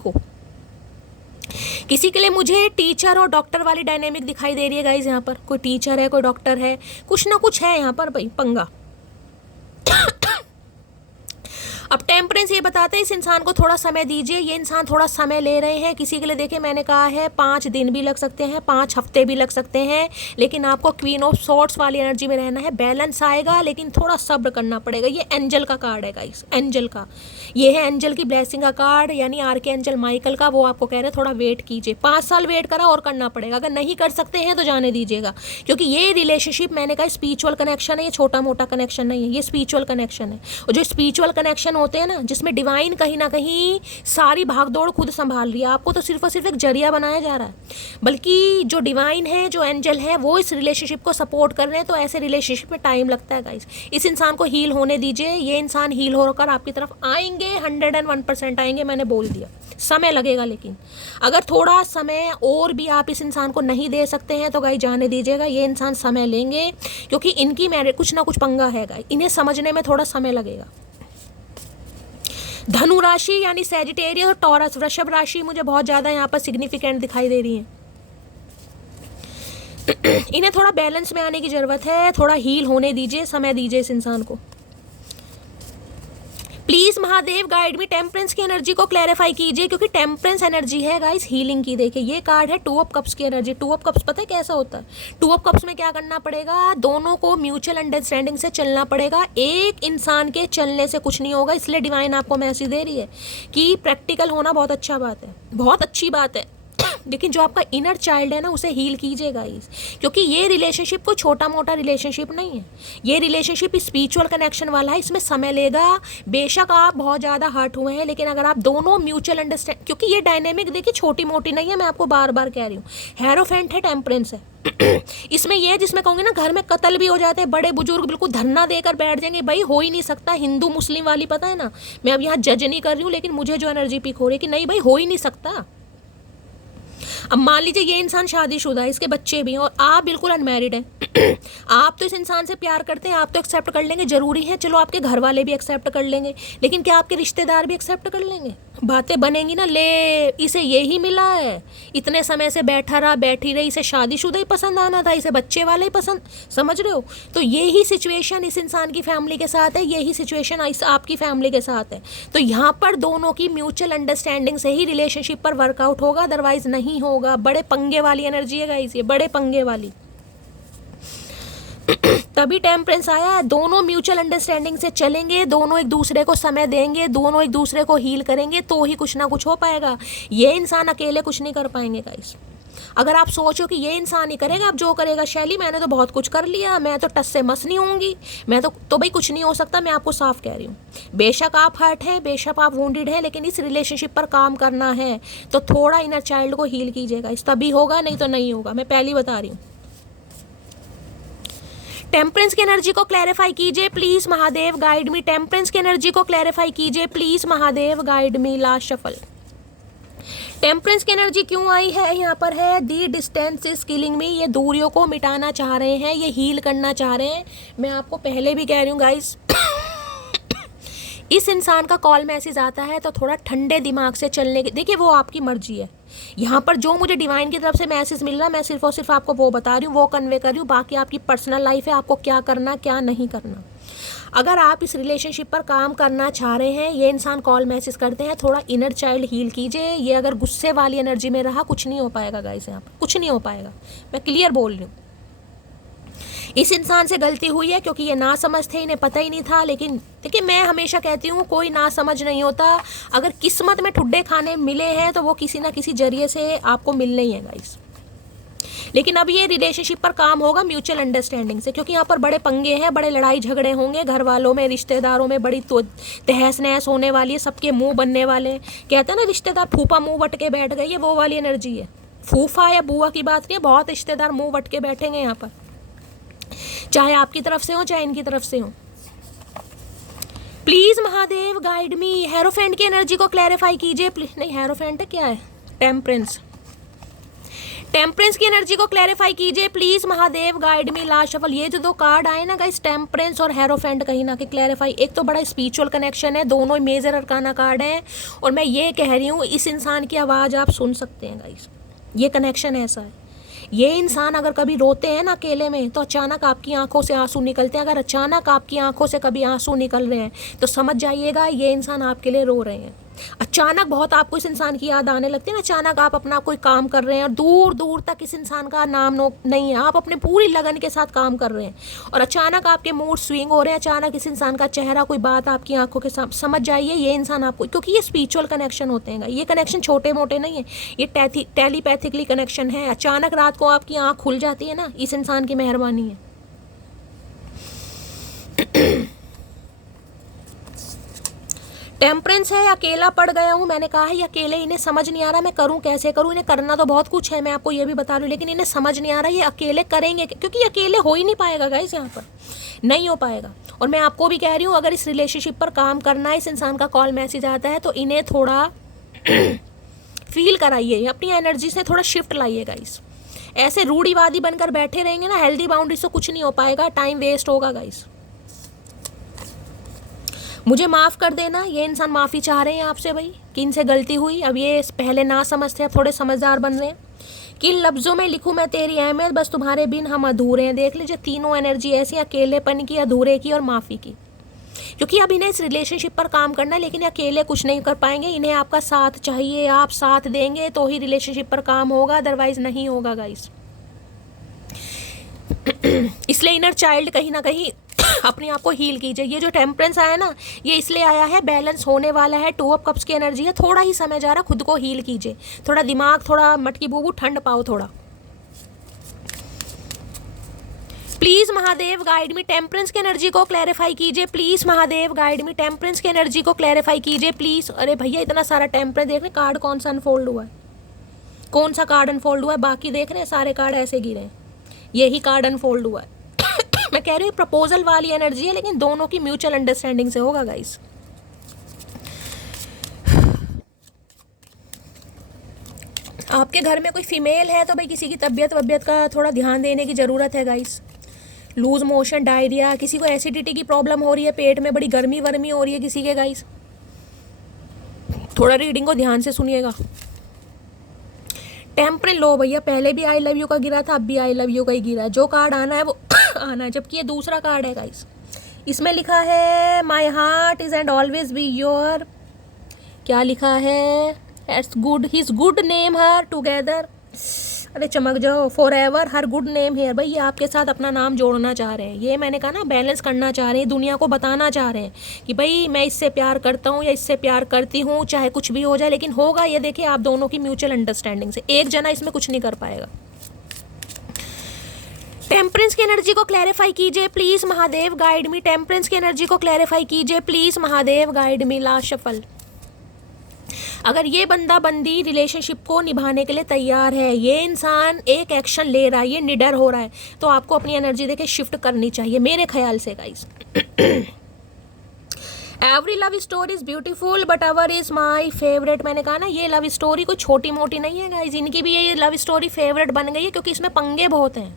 के लिए मुझे टीचर और डॉक्टर वाली डायनेमिक दिखाई दे रही है गाइस। यहाँ पर कोई टीचर है, कोई डॉक्टर है, कुछ ना कुछ है यहाँ पर भाई पंगा। अब टेम्परेंस ये बताते हैं इस इंसान को थोड़ा समय दीजिए। ये इंसान थोड़ा समय ले रहे हैं। किसी के लिए देखिए मैंने कहा है 5 दिन भी लग सकते हैं, 5 हफ्ते भी लग सकते हैं, लेकिन आपको क्वीन ऑफ सॉर्ड्स वाली एनर्जी में रहना है। बैलेंस आएगा, लेकिन थोड़ा सब्र करना पड़ेगा। ये एंजल का कार्ड है गाइस, एंजल का, ये है एंजल की ब्लेसिंग का कार्ड, यानी आर्के एंजल माइकल का। वो आपको कह रहे हैं थोड़ा वेट कीजिए, 5 साल वेट करा और करना पड़ेगा। अगर नहीं कर सकते हैं तो जाने दीजिएगा, क्योंकि ये रिलेशनशिप मैंने कहा स्पिरिचुअल कनेक्शन है, ये छोटा मोटा कनेक्शन नहीं है, ये स्पिरिचुअल कनेक्शन है। और जो स्पिरिचुअल कनेक्शन होते हैं ना, जिसमें डिवाइन कहीं ना कहीं सारी भागदौड़ खुद संभाल रही है, आपको तो सिर्फ और सिर्फ एक जरिया बनाया जा रहा है, बल्कि जो डिवाइन है, जो एंजल है, वो इस रिलेशनशिप को सपोर्ट कर रहे हैं। तो ऐसे रिलेशनशिप में टाइम लगता है गाइस। इस इंसान को हील होने दीजिए। ये इंसान हील होकर आपकी तरफ आएंगे, 101% आएंगे, मैंने बोल दिया। समय लगेगा, लेकिन अगर थोड़ा समय और भी आप इस इंसान को नहीं दे सकते हैं तो गाइस जाने दीजिएगा। ये इंसान समय लेंगे, क्योंकि इनकी मैरिज कुछ ना कुछ पंगा है गाइस, इन्हें समझने में थोड़ा समय लगेगा। धनु राशि यानी सैजिटेरियस और टॉरस, वृषभ राशि मुझे बहुत ज़्यादा यहाँ पर सिग्निफिकेंट दिखाई दे रही है। इन्हें थोड़ा बैलेंस में आने की ज़रूरत है, थोड़ा हील होने दीजिए, समय दीजिए इस इंसान को। Please Mahadev guide me, temperance की एनर्जी को क्लैरिफाई कीजिए, क्योंकि टेम्परेंस एनर्जी है गाइस हीलिंग की। देखिए ये कार्ड है 2 ऑफ कप्स की एनर्जी। 2 ऑफ कप्स पता है कैसा होता है? 2 ऑफ कप्स में क्या करना पड़ेगा, दोनों को म्यूचुअल अंडरस्टैंडिंग से चलना पड़ेगा। एक इंसान के चलने से कुछ नहीं होगा, इसलिए डिवाइन आपको मैसेज दे रही है कि प्रैक्टिकल होना बहुत अच्छा बात है, बहुत अच्छी बात है। लेकिन जो आपका इनर चाइल्ड है ना, उसे हील कीजिए गाइस, क्योंकि ये रिलेशनशिप कोई छोटा मोटा रिलेशनशिप नहीं है। ये रिलेशनशिप स्पिरिचुअल कनेक्शन वाला है, इसमें समय लेगा। बेशक आप बहुत ज़्यादा हर्ट हुए हैं, लेकिन अगर आप दोनों म्यूचुअल अंडरस्टैंड, क्योंकि ये डायनेमिक देखिए छोटी मोटी नहीं है, मैं आपको बार बार कह रही हूँ। हेरोफेंट है, टेम्परेंस है। इसमें ये है जिसमें कहूँगी ना घर में कत्ल भी हो जाते हैं, बड़े बुजुर्ग बिल्कुल धरना देकर बैठ जाएंगे, भाई हो ही नहीं सकता। हिंदू मुस्लिम वाली पता है ना, मैं अब यहाँ जज नहीं कर रही हूँ, लेकिन मुझे जो एनर्जी पिक हो रही है कि नहीं भाई हो ही नहीं सकता। अब मान लीजिए ये इंसान शादीशुदा है, इसके बच्चे भी हैं और आप बिल्कुल अनमैरिड हैं। आप तो इस इंसान से प्यार करते हैं, आप तो एक्सेप्ट कर लेंगे, जरूरी है, चलो आपके घर वाले भी एक्सेप्ट कर लेंगे, लेकिन क्या आपके रिश्तेदार भी एक्सेप्ट कर लेंगे? बातें बनेंगी ना, ले इसे यही मिला है, इतने समय से बैठा रहा बैठी रही, इसे शादीशुदा ही पसंद आना था, इसे बच्चे वाले ही पसंद, समझ रहे हो? तो यही सिचुएशन इस इंसान की फैमिली के साथ है, यही सिचुएशन इस आपकी फैमिली के साथ है। तो यहाँ पर दोनों की म्यूचुअल अंडरस्टैंडिंग से ही रिलेशनशिप पर वर्कआउट होगा, अदरवाइज नहीं होगा। बड़े पंगे वाली एनर्जी है गाइस, ये बड़े पंगे वाली। तभी टेम्परेंस आया है, दोनों म्यूचुअल अंडरस्टैंडिंग से चलेंगे, दोनों एक दूसरे को समय देंगे, दोनों एक दूसरे को हील करेंगे, तो ही कुछ ना कुछ हो पाएगा। ये इंसान अकेले कुछ नहीं कर पाएंगे गाइस। अगर आप सोचो कि ये इंसान ही करेगा, अब जो करेगा शैली, मैंने तो बहुत कुछ कर लिया, मैं तो टस से मस नहीं होंगी, मैं तो भाई कुछ नहीं हो सकता। मैं आपको साफ कह रही हूँ, बेशक आप हर्ट हैं, बेशक आप वुंडेड हैं, लेकिन इस रिलेशनशिप पर काम करना है तो थोड़ा इनर चाइल्ड को हील कीजिएगा, इस तभी होगा, नहीं तो नहीं होगा, मैं पहले बता रही हूँ। टेम्परेंस की एनर्जी को क्लैरिफाई कीजिए please Mahadev guide me, temperance की एनर्जी को क्लैरिफाई कीजिए please Mahadev guide me. Last shuffle. Temperance की एनर्जी क्यों आई है यहाँ पर है, दी डिस्टेंस इज किलिंग मी, ये दूरियों को मिटाना चाह रहे हैं, ये हील करना चाह रहे हैं। मैं आपको पहले भी कह रही हूँ गाइस, इस इंसान का कॉल मैसेज आता है तो थोड़ा ठंडे दिमाग से चलने की, देखिए वो आपकी मर्जी है। यहाँ पर जो मुझे डिवाइन की तरफ से मैसेज मिल रहा है, मैं सिर्फ और सिर्फ आपको वो बता रही हूँ, वो कन्वे कर रही हूँ, बाकी आपकी पर्सनल लाइफ है, आपको क्या करना क्या नहीं करना। अगर आप इस रिलेशनशिप पर काम करना चाह रहे हैं, ये इंसान कॉल मैसेज करते हैं, थोड़ा इनर चाइल्ड हील कीजिए। ये अगर गुस्से वाली एनर्जी में रहा, कुछ नहीं हो पाएगा गाइस, यहाँ पर कुछ नहीं हो पाएगा, मैं क्लियर बोल रही हूँ। इस इंसान से गलती हुई है क्योंकि ये ना समझ थे, इन्हें पता ही नहीं था। लेकिन देखिए मैं हमेशा कहती हूँ कोई ना समझ नहीं होता, अगर किस्मत में ठुड्डे खाने मिले हैं तो वो किसी ना किसी जरिए से आपको मिलने ही है गाइस। लेकिन अब ये रिलेशनशिप पर काम होगा म्यूचुअल अंडरस्टैंडिंग से, क्योंकि यहाँ पर बड़े पंगे हैं, बड़े लड़ाई झगड़े होंगे, घर वालों में रिश्तेदारों में बड़ी तो तहस नहस होने वाली है, सबके मुंह बनने वाले हैं। कहते हैं ना रिश्तेदार फूफा मुंह वट के बैठ गए, ये वो वाली एनर्जी है। फूफा या बुआ की बात नहीं है, बहुत रिश्तेदार मुंह वट के बैठेंगे यहाँ पर, चाहे आपकी तरफ से हो चाहे इनकी तरफ से हो। Please Mahadev guide me, hierophant की एनर्जी को क्लैरिफाई कीजिए प्लीज। नहीं हेरोफेंट है, क्या है, टेम्परेंस। टेम्परेंस की एनर्जी को क्लैरिफाई कीजिए please Mahadev guide me. Last shuffle. ये जो 2 कार्ड आए ना गाइस, टेम्परेंस और हेरोफेंट, कहीं ना कहीं क्लैरिफाई, एक तो बड़ा स्पिरिचुअल कनेक्शन है, दोनों मेजर अरकाना कार्ड हैं, और मैं ये कह रही हूँ इस इंसान की आवाज़ आप सुन सकते हैं गाइस, ये कनेक्शन ऐसा है। ये इंसान अगर कभी रोते हैं ना अकेले में, तो अचानक आपकी आंखों से आंसू निकलते हैं। अगर अचानक आपकी आंखों से कभी आंसू निकल रहे हैं तो समझ जाइएगा ये इंसान आपके लिए रो रहे हैं। अचानक बहुत आपको इस इंसान की याद आने लगती है ना, अचानक आप अपना कोई काम कर रहे हैं और दूर दूर तक इस इंसान का नाम नहीं है, आप अपने पूरी लगन के साथ काम कर रहे हैं और अचानक आपके मूड स्विंग हो रहे हैं, अचानक इस इंसान का चेहरा, कोई बात आपकी आंखों के साथ, समझ जाइए ये इंसान आपको, क्योंकि ये स्पिरिचुअल कनेक्शन होते हैं, ये कनेक्शन छोटे मोटे नहीं है, ये टेलीपैथिकली कनेक्शन है। अचानक रात को आपकी आँख खुल जाती है ना, इस इंसान की मेहरबानी है। टेम्परेंस है, अकेला पड़ गया हूँ, मैंने कहा है ये अकेले, इन्हें समझ नहीं आ रहा मैं करूँ कैसे करूँ, इन्हें करना तो बहुत कुछ है, मैं आपको ये भी बता रही हूँ, लेकिन इन्हें समझ नहीं आ रहा ये अकेले करेंगे, क्योंकि ये अकेले हो ही नहीं पाएगा गाइस, यहाँ पर नहीं हो पाएगा। और मैं आपको भी कह रही हूँ अगर इस रिलेशनशिप पर काम करना है, इस इंसान का कॉल मैसेज आता है तो इन्हें थोड़ा फील कराइए, अपनी एनर्जी से थोड़ा शिफ्ट लाइए गाइस। ऐसे रूढ़िवादी बनकर बैठे रहेंगे ना, हेल्दी बाउंड्री से कुछ नहीं हो पाएगा, टाइम वेस्ट होगा गाइस। मुझे माफ़ कर देना, ये इंसान माफ़ी चाह रहे हैं आपसे भाई कि इनसे गलती हुई, अब ये पहले ना समझते, अब थोड़े समझदार बन रहे हैं। किन लफ्ज़ों में लिखूं मैं तेरी अहमियत, बस तुम्हारे बिन हम अधूरे हैं। देख लीजिए तीनों एनर्जी ऐसी, अकेलेपन की, अधूरे की और माफ़ी की। क्योंकि अब इन्हें इस रिलेशनशिप पर काम करना है, लेकिन अकेले कुछ नहीं कर पाएंगे, इन्हें आपका साथ चाहिए, आप साथ देंगे तो ही रिलेशनशिप पर काम होगा, अदरवाइज नहीं होगा गाइस। इसलिए इनर चाइल्ड कहीं ना कहीं अपने आप को हील कीजिए। ये जो टेम्परेंस आया ना, ये इसलिए आया है, बैलेंस होने वाला है, 2 ऑफ कप्स की एनर्जी है, थोड़ा ही समय जा रहा, खुद को हील कीजिए, थोड़ा दिमाग, थोड़ा मटकी भूबू ठंड पाओ थोड़ा। Please Mahadev guide me, temperance की एनर्जी को क्लैरिफाई कीजिए please. Mahadev guide me, temperance की एनर्जी को क्लैरिफाई कीजिए प्लीज। अरे भैया इतना सारा टेम्परेंस देख रहे, कार्ड कौन सा अनफोल्ड हुआ है, कौन सा कार्ड अनफोल्ड हुआ है, बाकी देख रहे हैं सारे कार्ड ऐसे गिरे हैं, यही कार्ड अनफोल्ड हुआ है। मैं कह रही हूँ प्रपोजल वाली एनर्जी है, लेकिन दोनों की म्यूचुअल अंडरस्टैंडिंग से होगा गाइस। आपके घर में कोई फीमेल है तो भाई किसी की तबीयत वबियत का थोड़ा ध्यान देने की ज़रूरत है गाइस। लूज मोशन, डायरिया, किसी को एसिडिटी की प्रॉब्लम हो रही है, पेट में बड़ी गर्मी वर्मी हो रही है किसी के गाइस, थोड़ा रीडिंग को ध्यान से सुनिएगा। टेम्परेंस लो भैया, पहले भी आई लव यू का गिरा था, अब भी आई लव यू का ही गिरा है, जो कार्ड आना है वो आना है, जबकि ये दूसरा कार्ड है गाइस। इसमें लिखा है my heart is and always be your, क्या लिखा है, it's good his good name her together, अरे चमक जाओ, for ever her good name here. भाई ये आपके साथ अपना नाम जोड़ना चाह रहे हैं, ये मैंने कहा ना बैलेंस करना चाह रहे हैं, दुनिया को बताना चाह रहे हैं कि भाई मैं इससे प्यार करता हूँ या इससे प्यार करती हूँ, चाहे कुछ भी हो जाए, लेकिन होगा ये देखिए आप दोनों की म्यूचुअल अंडरस्टैंडिंग से, एक जना इसमें कुछ नहीं कर पाएगा। टेम्परेंस की एनर्जी को क्लैरिफाई कीजिए please Mahadev guide me, temperance की एनर्जी को क्लैरिफाई कीजिए please Mahadev guide me. Last shuffle, अगर ये बंदा बंदी रिलेशनशिप को निभाने के लिए तैयार है, ये इंसान एक एक्शन ले रहा है, ये निडर हो रहा है, तो आपको अपनी एनर्जी देके शिफ्ट करनी चाहिए मेरे ख्याल से guys. Every love story is beautiful but our is my favourite. मैंने कहा ना ये लव स्टोरी कोई छोटी मोटी नहीं है गाइस, इनकी भी ये लव स्टोरी फेवरेट बन गई है, क्योंकि इसमें पंगे बहुत हैं,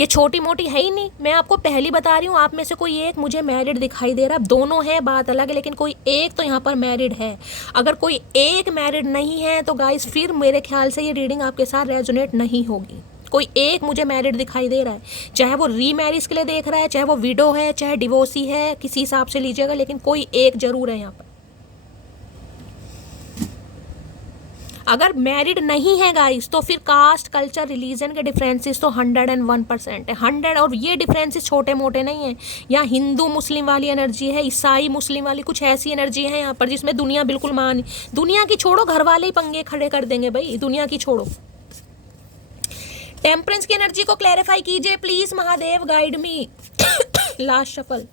ये छोटी मोटी है ही नहीं। मैं आपको पहली बता रही हूँ, आप में से कोई एक मुझे मैरिड दिखाई दे रहा है, दोनों है बात अलग है, लेकिन कोई एक तो यहाँ पर मैरिड है। अगर कोई एक मैरिड नहीं है तो गाइस फिर मेरे ख्याल से ये रीडिंग आपके साथ रेजोनेट नहीं होगी। कोई एक मुझे मैरिड दिखाई दे रहा है, चाहे वो रीमैरिज के लिए देख रहा है, चाहे वो विडो है, चाहे डिवोर्सी है, किसी हिसाब से लीजिएगा, लेकिन कोई एक जरूर है यहाँ पर। अगर मैरिड नहीं है गाइस तो फिर कास्ट, कल्चर, रिलीजन के डिफरेंसेस तो 101% है, 100। और ये डिफरेंसेस छोटे मोटे नहीं है, यहाँ हिंदू मुस्लिम वाली एनर्जी है, ईसाई मुस्लिम वाली, कुछ ऐसी एनर्जी है यहाँ पर जिसमें दुनिया बिल्कुल दुनिया की छोड़ो, घर वाले ही पंगे खड़े कर देंगे भाई, दुनिया की छोड़ो। टेम्परेंस की एनर्जी को क्लैरिफाई कीजिए please Mahadev guide me. Last shuffle,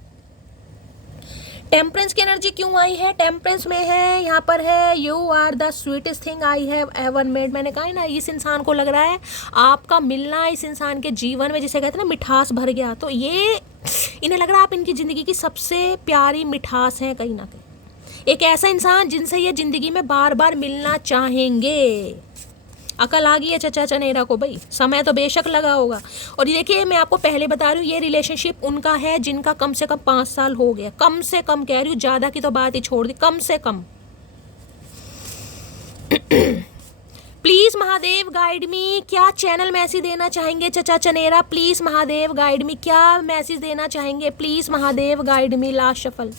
temperance की एनर्जी क्यों आई है, टेम्परेंस में है यहाँ पर है you are the sweetest thing I have ever made. मैंने कहा है ना, इस इंसान को लग रहा है आपका मिलना इस इंसान के जीवन में, जिसे कहते हैं ना मिठास भर गया, तो ये इन्हें लग रहा है आप इनकी ज़िंदगी की सबसे प्यारी मिठास है कहीं ना कहीं, एक ऐसा इंसान जिनसे ये ज़िंदगी में बार बार मिलना चाहेंगे। अकल आ गई है चचा चनेरा को भाई, समय तो बेशक लगा होगा। और देखिए मैं आपको पहले बता रही हूँ, ये रिलेशनशिप उनका है जिनका कम से कम 5 साल हो गया, कम से कम कह रही हूँ, ज़्यादा की तो बात ही छोड़ दी, कम से कम। प्लीज महादेव गाइड मी, क्या चैनल मैसेज देना चाहेंगे चचा चनेरा, प्लीज महादेव गाइड मी, क्या मैसेज देना चाहेंगे please Mahadev guide me. Last shuffle,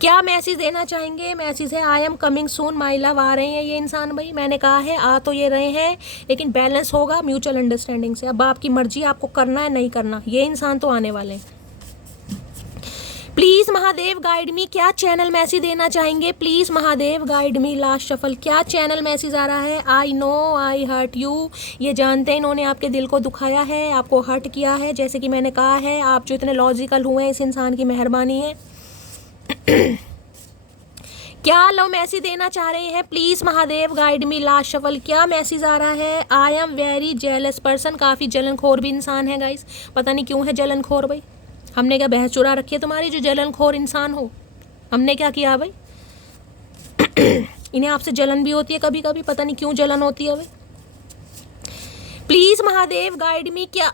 क्या मैसेज देना चाहेंगे, मैसेज है I am coming soon my love. आ रहे हैं ये इंसान भाई, मैंने कहा है आ तो ये रहे हैं, लेकिन बैलेंस होगा म्यूचुअल अंडरस्टैंडिंग से। अब आपकी मर्जी, आपको करना है नहीं करना, ये इंसान तो आने वाले हैं। प्लीज महादेव गाइड मी, क्या चैनल मैसेज देना चाहेंगे please Mahadev guide me. Last shuffle, क्या चैनल मैसेज आ रहा है, I know I hurt you, ये जानते हैं इन्होंने आपके दिल को दुखाया है, आपको हर्ट किया है, जैसे कि मैंने कहा है आप जो इतने लॉजिकल हुए हैं इस इंसान की मेहरबानी है। क्या लव मैसेज देना चाह रहे हैं please Mahadev guide me. Last shuffle, क्या मैसेज आ रहा है, I am very jealous person, काफ़ी जलनखोर भी इंसान है गाइस, पता नहीं क्यों है जलनखोर भाई, हमने क्या बहस चुरा रखी है तुम्हारी जो जलनखोर इंसान हो, हमने क्या किया भाई। इन्हें आपसे जलन भी होती है कभी कभी, पता नहीं क्यों जलन होती है भाई। प्लीज महादेव गाइड मी, क्या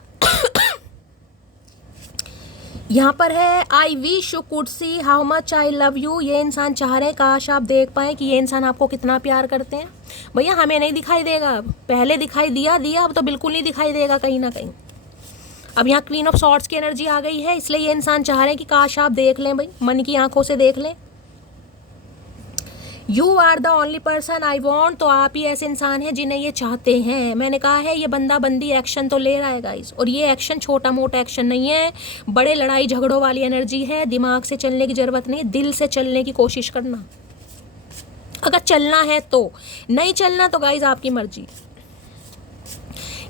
यहाँ पर है I wish you could see how much I love you, ये इंसान चाह रहे हैं काश आप देख पाएँ कि ये इंसान आपको कितना प्यार करते हैं। भैया हमें नहीं दिखाई देगा, पहले दिखाई दिया, अब तो बिल्कुल नहीं दिखाई देगा कहीं ना कहीं। अब यहाँ क्वीन ऑफ सॉर्ड्स की एनर्जी आ गई है, इसलिए ये इंसान चाह रहे हैं कि काश आप देख लें भाई, मन की आंखों से देख लें। You are the only person I want, तो आप ही ऐसे इंसान हैं जिन्हें ये चाहते हैं। मैंने कहा है ये बंदा बंदी एक्शन तो ले रहा है गाइस, और ये एक्शन छोटा मोटा एक्शन नहीं है, बड़े लड़ाई झगड़ों वाली एनर्जी है। दिमाग से चलने की जरूरत नहीं है, दिल से चलने की कोशिश करना। अगर चलना है तो, नहीं चलना तो गाइस आपकी मर्जी।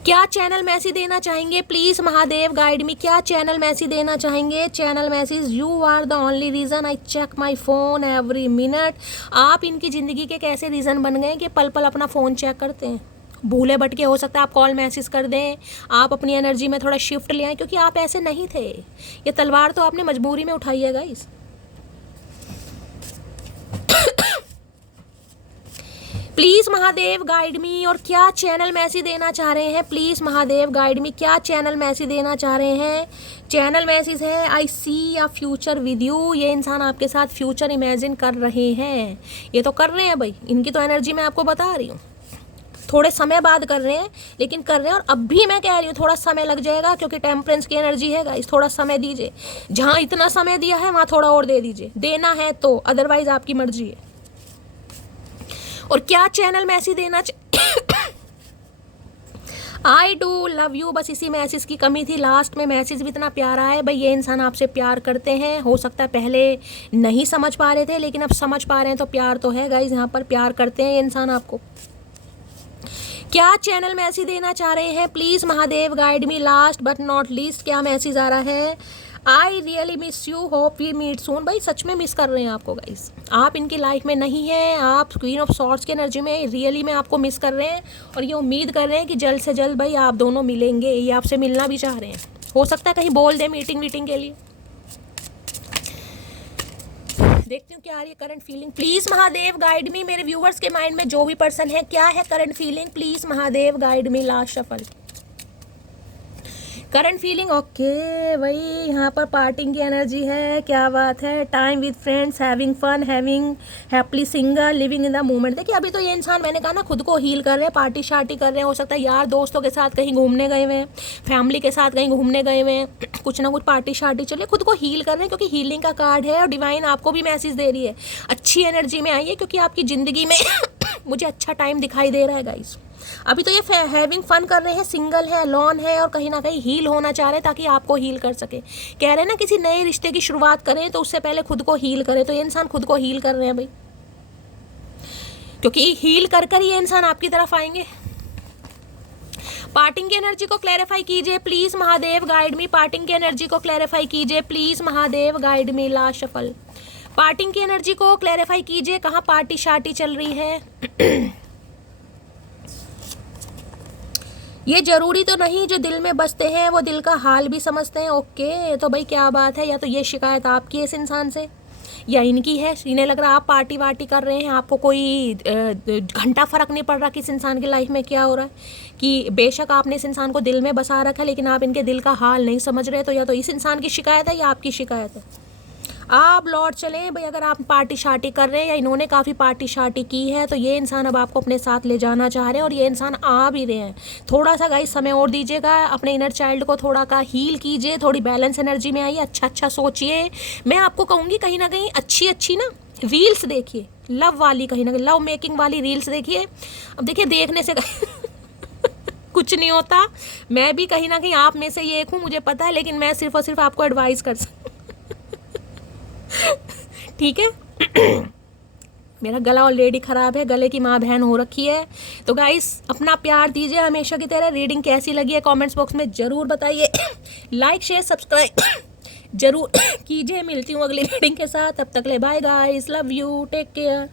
क्या चैनल मैसेज देना चाहेंगे प्लीज महादेव गाइड मी, क्या चैनल मैसेज देना चाहेंगे? Channel message, you are the only reason I check my phone every minute. आप इनकी जिंदगी के कैसे रीजन बन गए कि पल पल अपना फोन चेक करते हैं, भूले भटके, हो सकता है आप कॉल मैसेज कर दें, आप अपनी एनर्जी में थोड़ा शिफ्ट ले आए, क्योंकि आप ऐसे नहीं थे। ये तलवार तो आपने मजबूरी में उठाई है गाइस। प्लीज महादेव गाइड मी, और क्या चैनल मैसेज देना चाह रहे हैं? प्लीज महादेव गाइड मी, क्या चैनल मैसेज देना चाह रहे हैं? चैनल मैसेज है आई सी अ फ्यूचर विद यू। ये इंसान आपके साथ फ्यूचर इमेजिन कर रहे हैं, ये तो कर रहे हैं भाई, इनकी तो एनर्जी मैं आपको बता रही हूँ। थोड़े समय बाद कर रहे हैं, लेकिन कर रहे हैं। और अब भी मैं कह रही हूँ थोड़ा समय लग जाएगा, क्योंकि टेम्परेंस की एनर्जी है गाइस, थोड़ा समय दीजिए। जहाँ इतना समय दिया है वहाँ थोड़ा और दे दीजिए, देना है तो, अदरवाइज आपकी मर्जी है। और क्या चैनल मैसेज देना आई डू लव यू, बस इसी मैसेज की कमी थी। लास्ट में मैसेज भी इतना प्यारा है भाई, ये इंसान आपसे प्यार करते हैं। हो सकता है पहले नहीं समझ पा रहे थे, लेकिन अब समझ पा रहे हैं, तो प्यार तो है गाइज, यहाँ पर प्यार करते हैं ये इंसान आपको। क्या चैनल मैसेज देना चाह रहे हैं? Please Mahadev guide me. Last but not least, क्या मैसेज आ रहा है? I really miss you, hope we meet soon. भाई सच में मिस कर रहे हैं आपको गाइस, आप इनकी लाइफ में नहीं हैं, आप क्वीन ऑफ सॉर्ड्स की एनर्जी में रियली में आपको मिस कर रहे हैं, और ये उम्मीद कर रहे हैं कि जल्द से जल्द भाई आप दोनों मिलेंगे। ये आपसे मिलना भी चाह रहे हैं, हो सकता है कहीं बोल दे मीटिंग के लिए। देखती हूँ क्या आ रही है current feeling. Please Mahadev guide मी, मेरे व्यूवर्स के माइंड में जो भी पर्सन है, क्या है current feeling? Please Mahadev guide me. Last shuffle, current feeling, okay भाई यहाँ पर पार्टिंग की एनर्जी है, क्या बात है। Time with friends, having fun, having happy single, living in the moment. देखिए अभी तो ये इंसान, मैंने कहा ना, खुद को हील कर रहे हैं, पार्टी शार्टी कर रहे हैं। हो सकता है यार दोस्तों के साथ कहीं घूमने गए हुए हैं, फैमिली के साथ कहीं घूमने गए हुए हैं, कुछ ना कुछ पार्टी शार्टी चले, खुद को हील कर रहे हैं, क्योंकि हीलिंग का कार्ड है। और डिवाइन आपको भी मैसेज दे रही है, अच्छी एनर्जी में आइए, क्योंकि आपकी ज़िंदगी में मुझे अच्छा टाइम दिखाई दे रहा है गाइस। अभी तो ये हैविंग फन कर रहे हैं, सिंगल है, लॉन है, और कहीं ना कहीं हील होना चाह रहे हैं, ताकि आपको हील कर सके। कह रहे हैं ना, किसी नए रिश्ते की शुरुआत करें तो उससे पहले खुद को हील करें, तो ये इंसान खुद को हील कर रहे हैं भाई, क्योंकि हील कर कर ये इंसान आपकी तरफ आएंगे। पार्टिंग की एनर्जी को क्लैरिफाई कीजिए please Mahadev guide me. Parting की एनर्जी को क्लैरिफाई कीजिए please Mahadev guide me. Last shuffle, parting की एनर्जी को क्लैरिफाई कीजिए, कहाँ पार्टी शार्टी चल रही है। ये जरूरी तो नहीं जो दिल में बसते हैं वो दिल का हाल भी समझते हैं। ओके, तो भाई क्या बात है, या तो ये शिकायत आपकी है इस इंसान से, या इनकी है। इन्हें लग रहा है आप पार्टी वार्टी कर रहे हैं, आपको कोई घंटा फर्क नहीं पड़ रहा कि इस इंसान की लाइफ में क्या हो रहा है, कि बेशक आपने इस इंसान को दिल में बसा रखा है, लेकिन आप इनके दिल का हाल नहीं समझ रहे। तो या तो इस इंसान की शिकायत है या आपकी शिकायत है। आप लौट चलें भाई, अगर आप पार्टी शार्टी कर रहे हैं या इन्होंने काफ़ी पार्टी शार्टी की है, तो ये इंसान अब आपको अपने साथ ले जाना चाह रहे हैं, और ये इंसान आ भी रहे हैं। थोड़ा सा गाइस समय और दीजिएगा, अपने इनर चाइल्ड को थोड़ा का हील कीजिए, थोड़ी बैलेंस एनर्जी में आइए, अच्छा सोचिए। मैं आपको कहूँगी कहीं ना कहीं अच्छी ना रील्स देखिए, लव वाली, कहीं ना कहीं लव मेकिंग वाली रील्स देखिए। अब देखिए देखने से कुछ नहीं होता, मैं भी कहीं ना कहीं आप में से ये एक हूँ, मुझे पता है, लेकिन मैं सिर्फ और सिर्फ आपको एडवाइस कर सकती, ठीक है। मेरा गला ऑलरेडी ख़राब है, गले की माँ बहन हो रखी है। तो गाइस अपना प्यार दीजिए हमेशा की तरह। रीडिंग कैसी लगी है कमेंट्स बॉक्स में ज़रूर बताइए। लाइक शेयर सब्सक्राइब जरूर कीजिए। मिलती हूँ अगली रीडिंग के साथ, तब तक ले bye guys, love you, take care.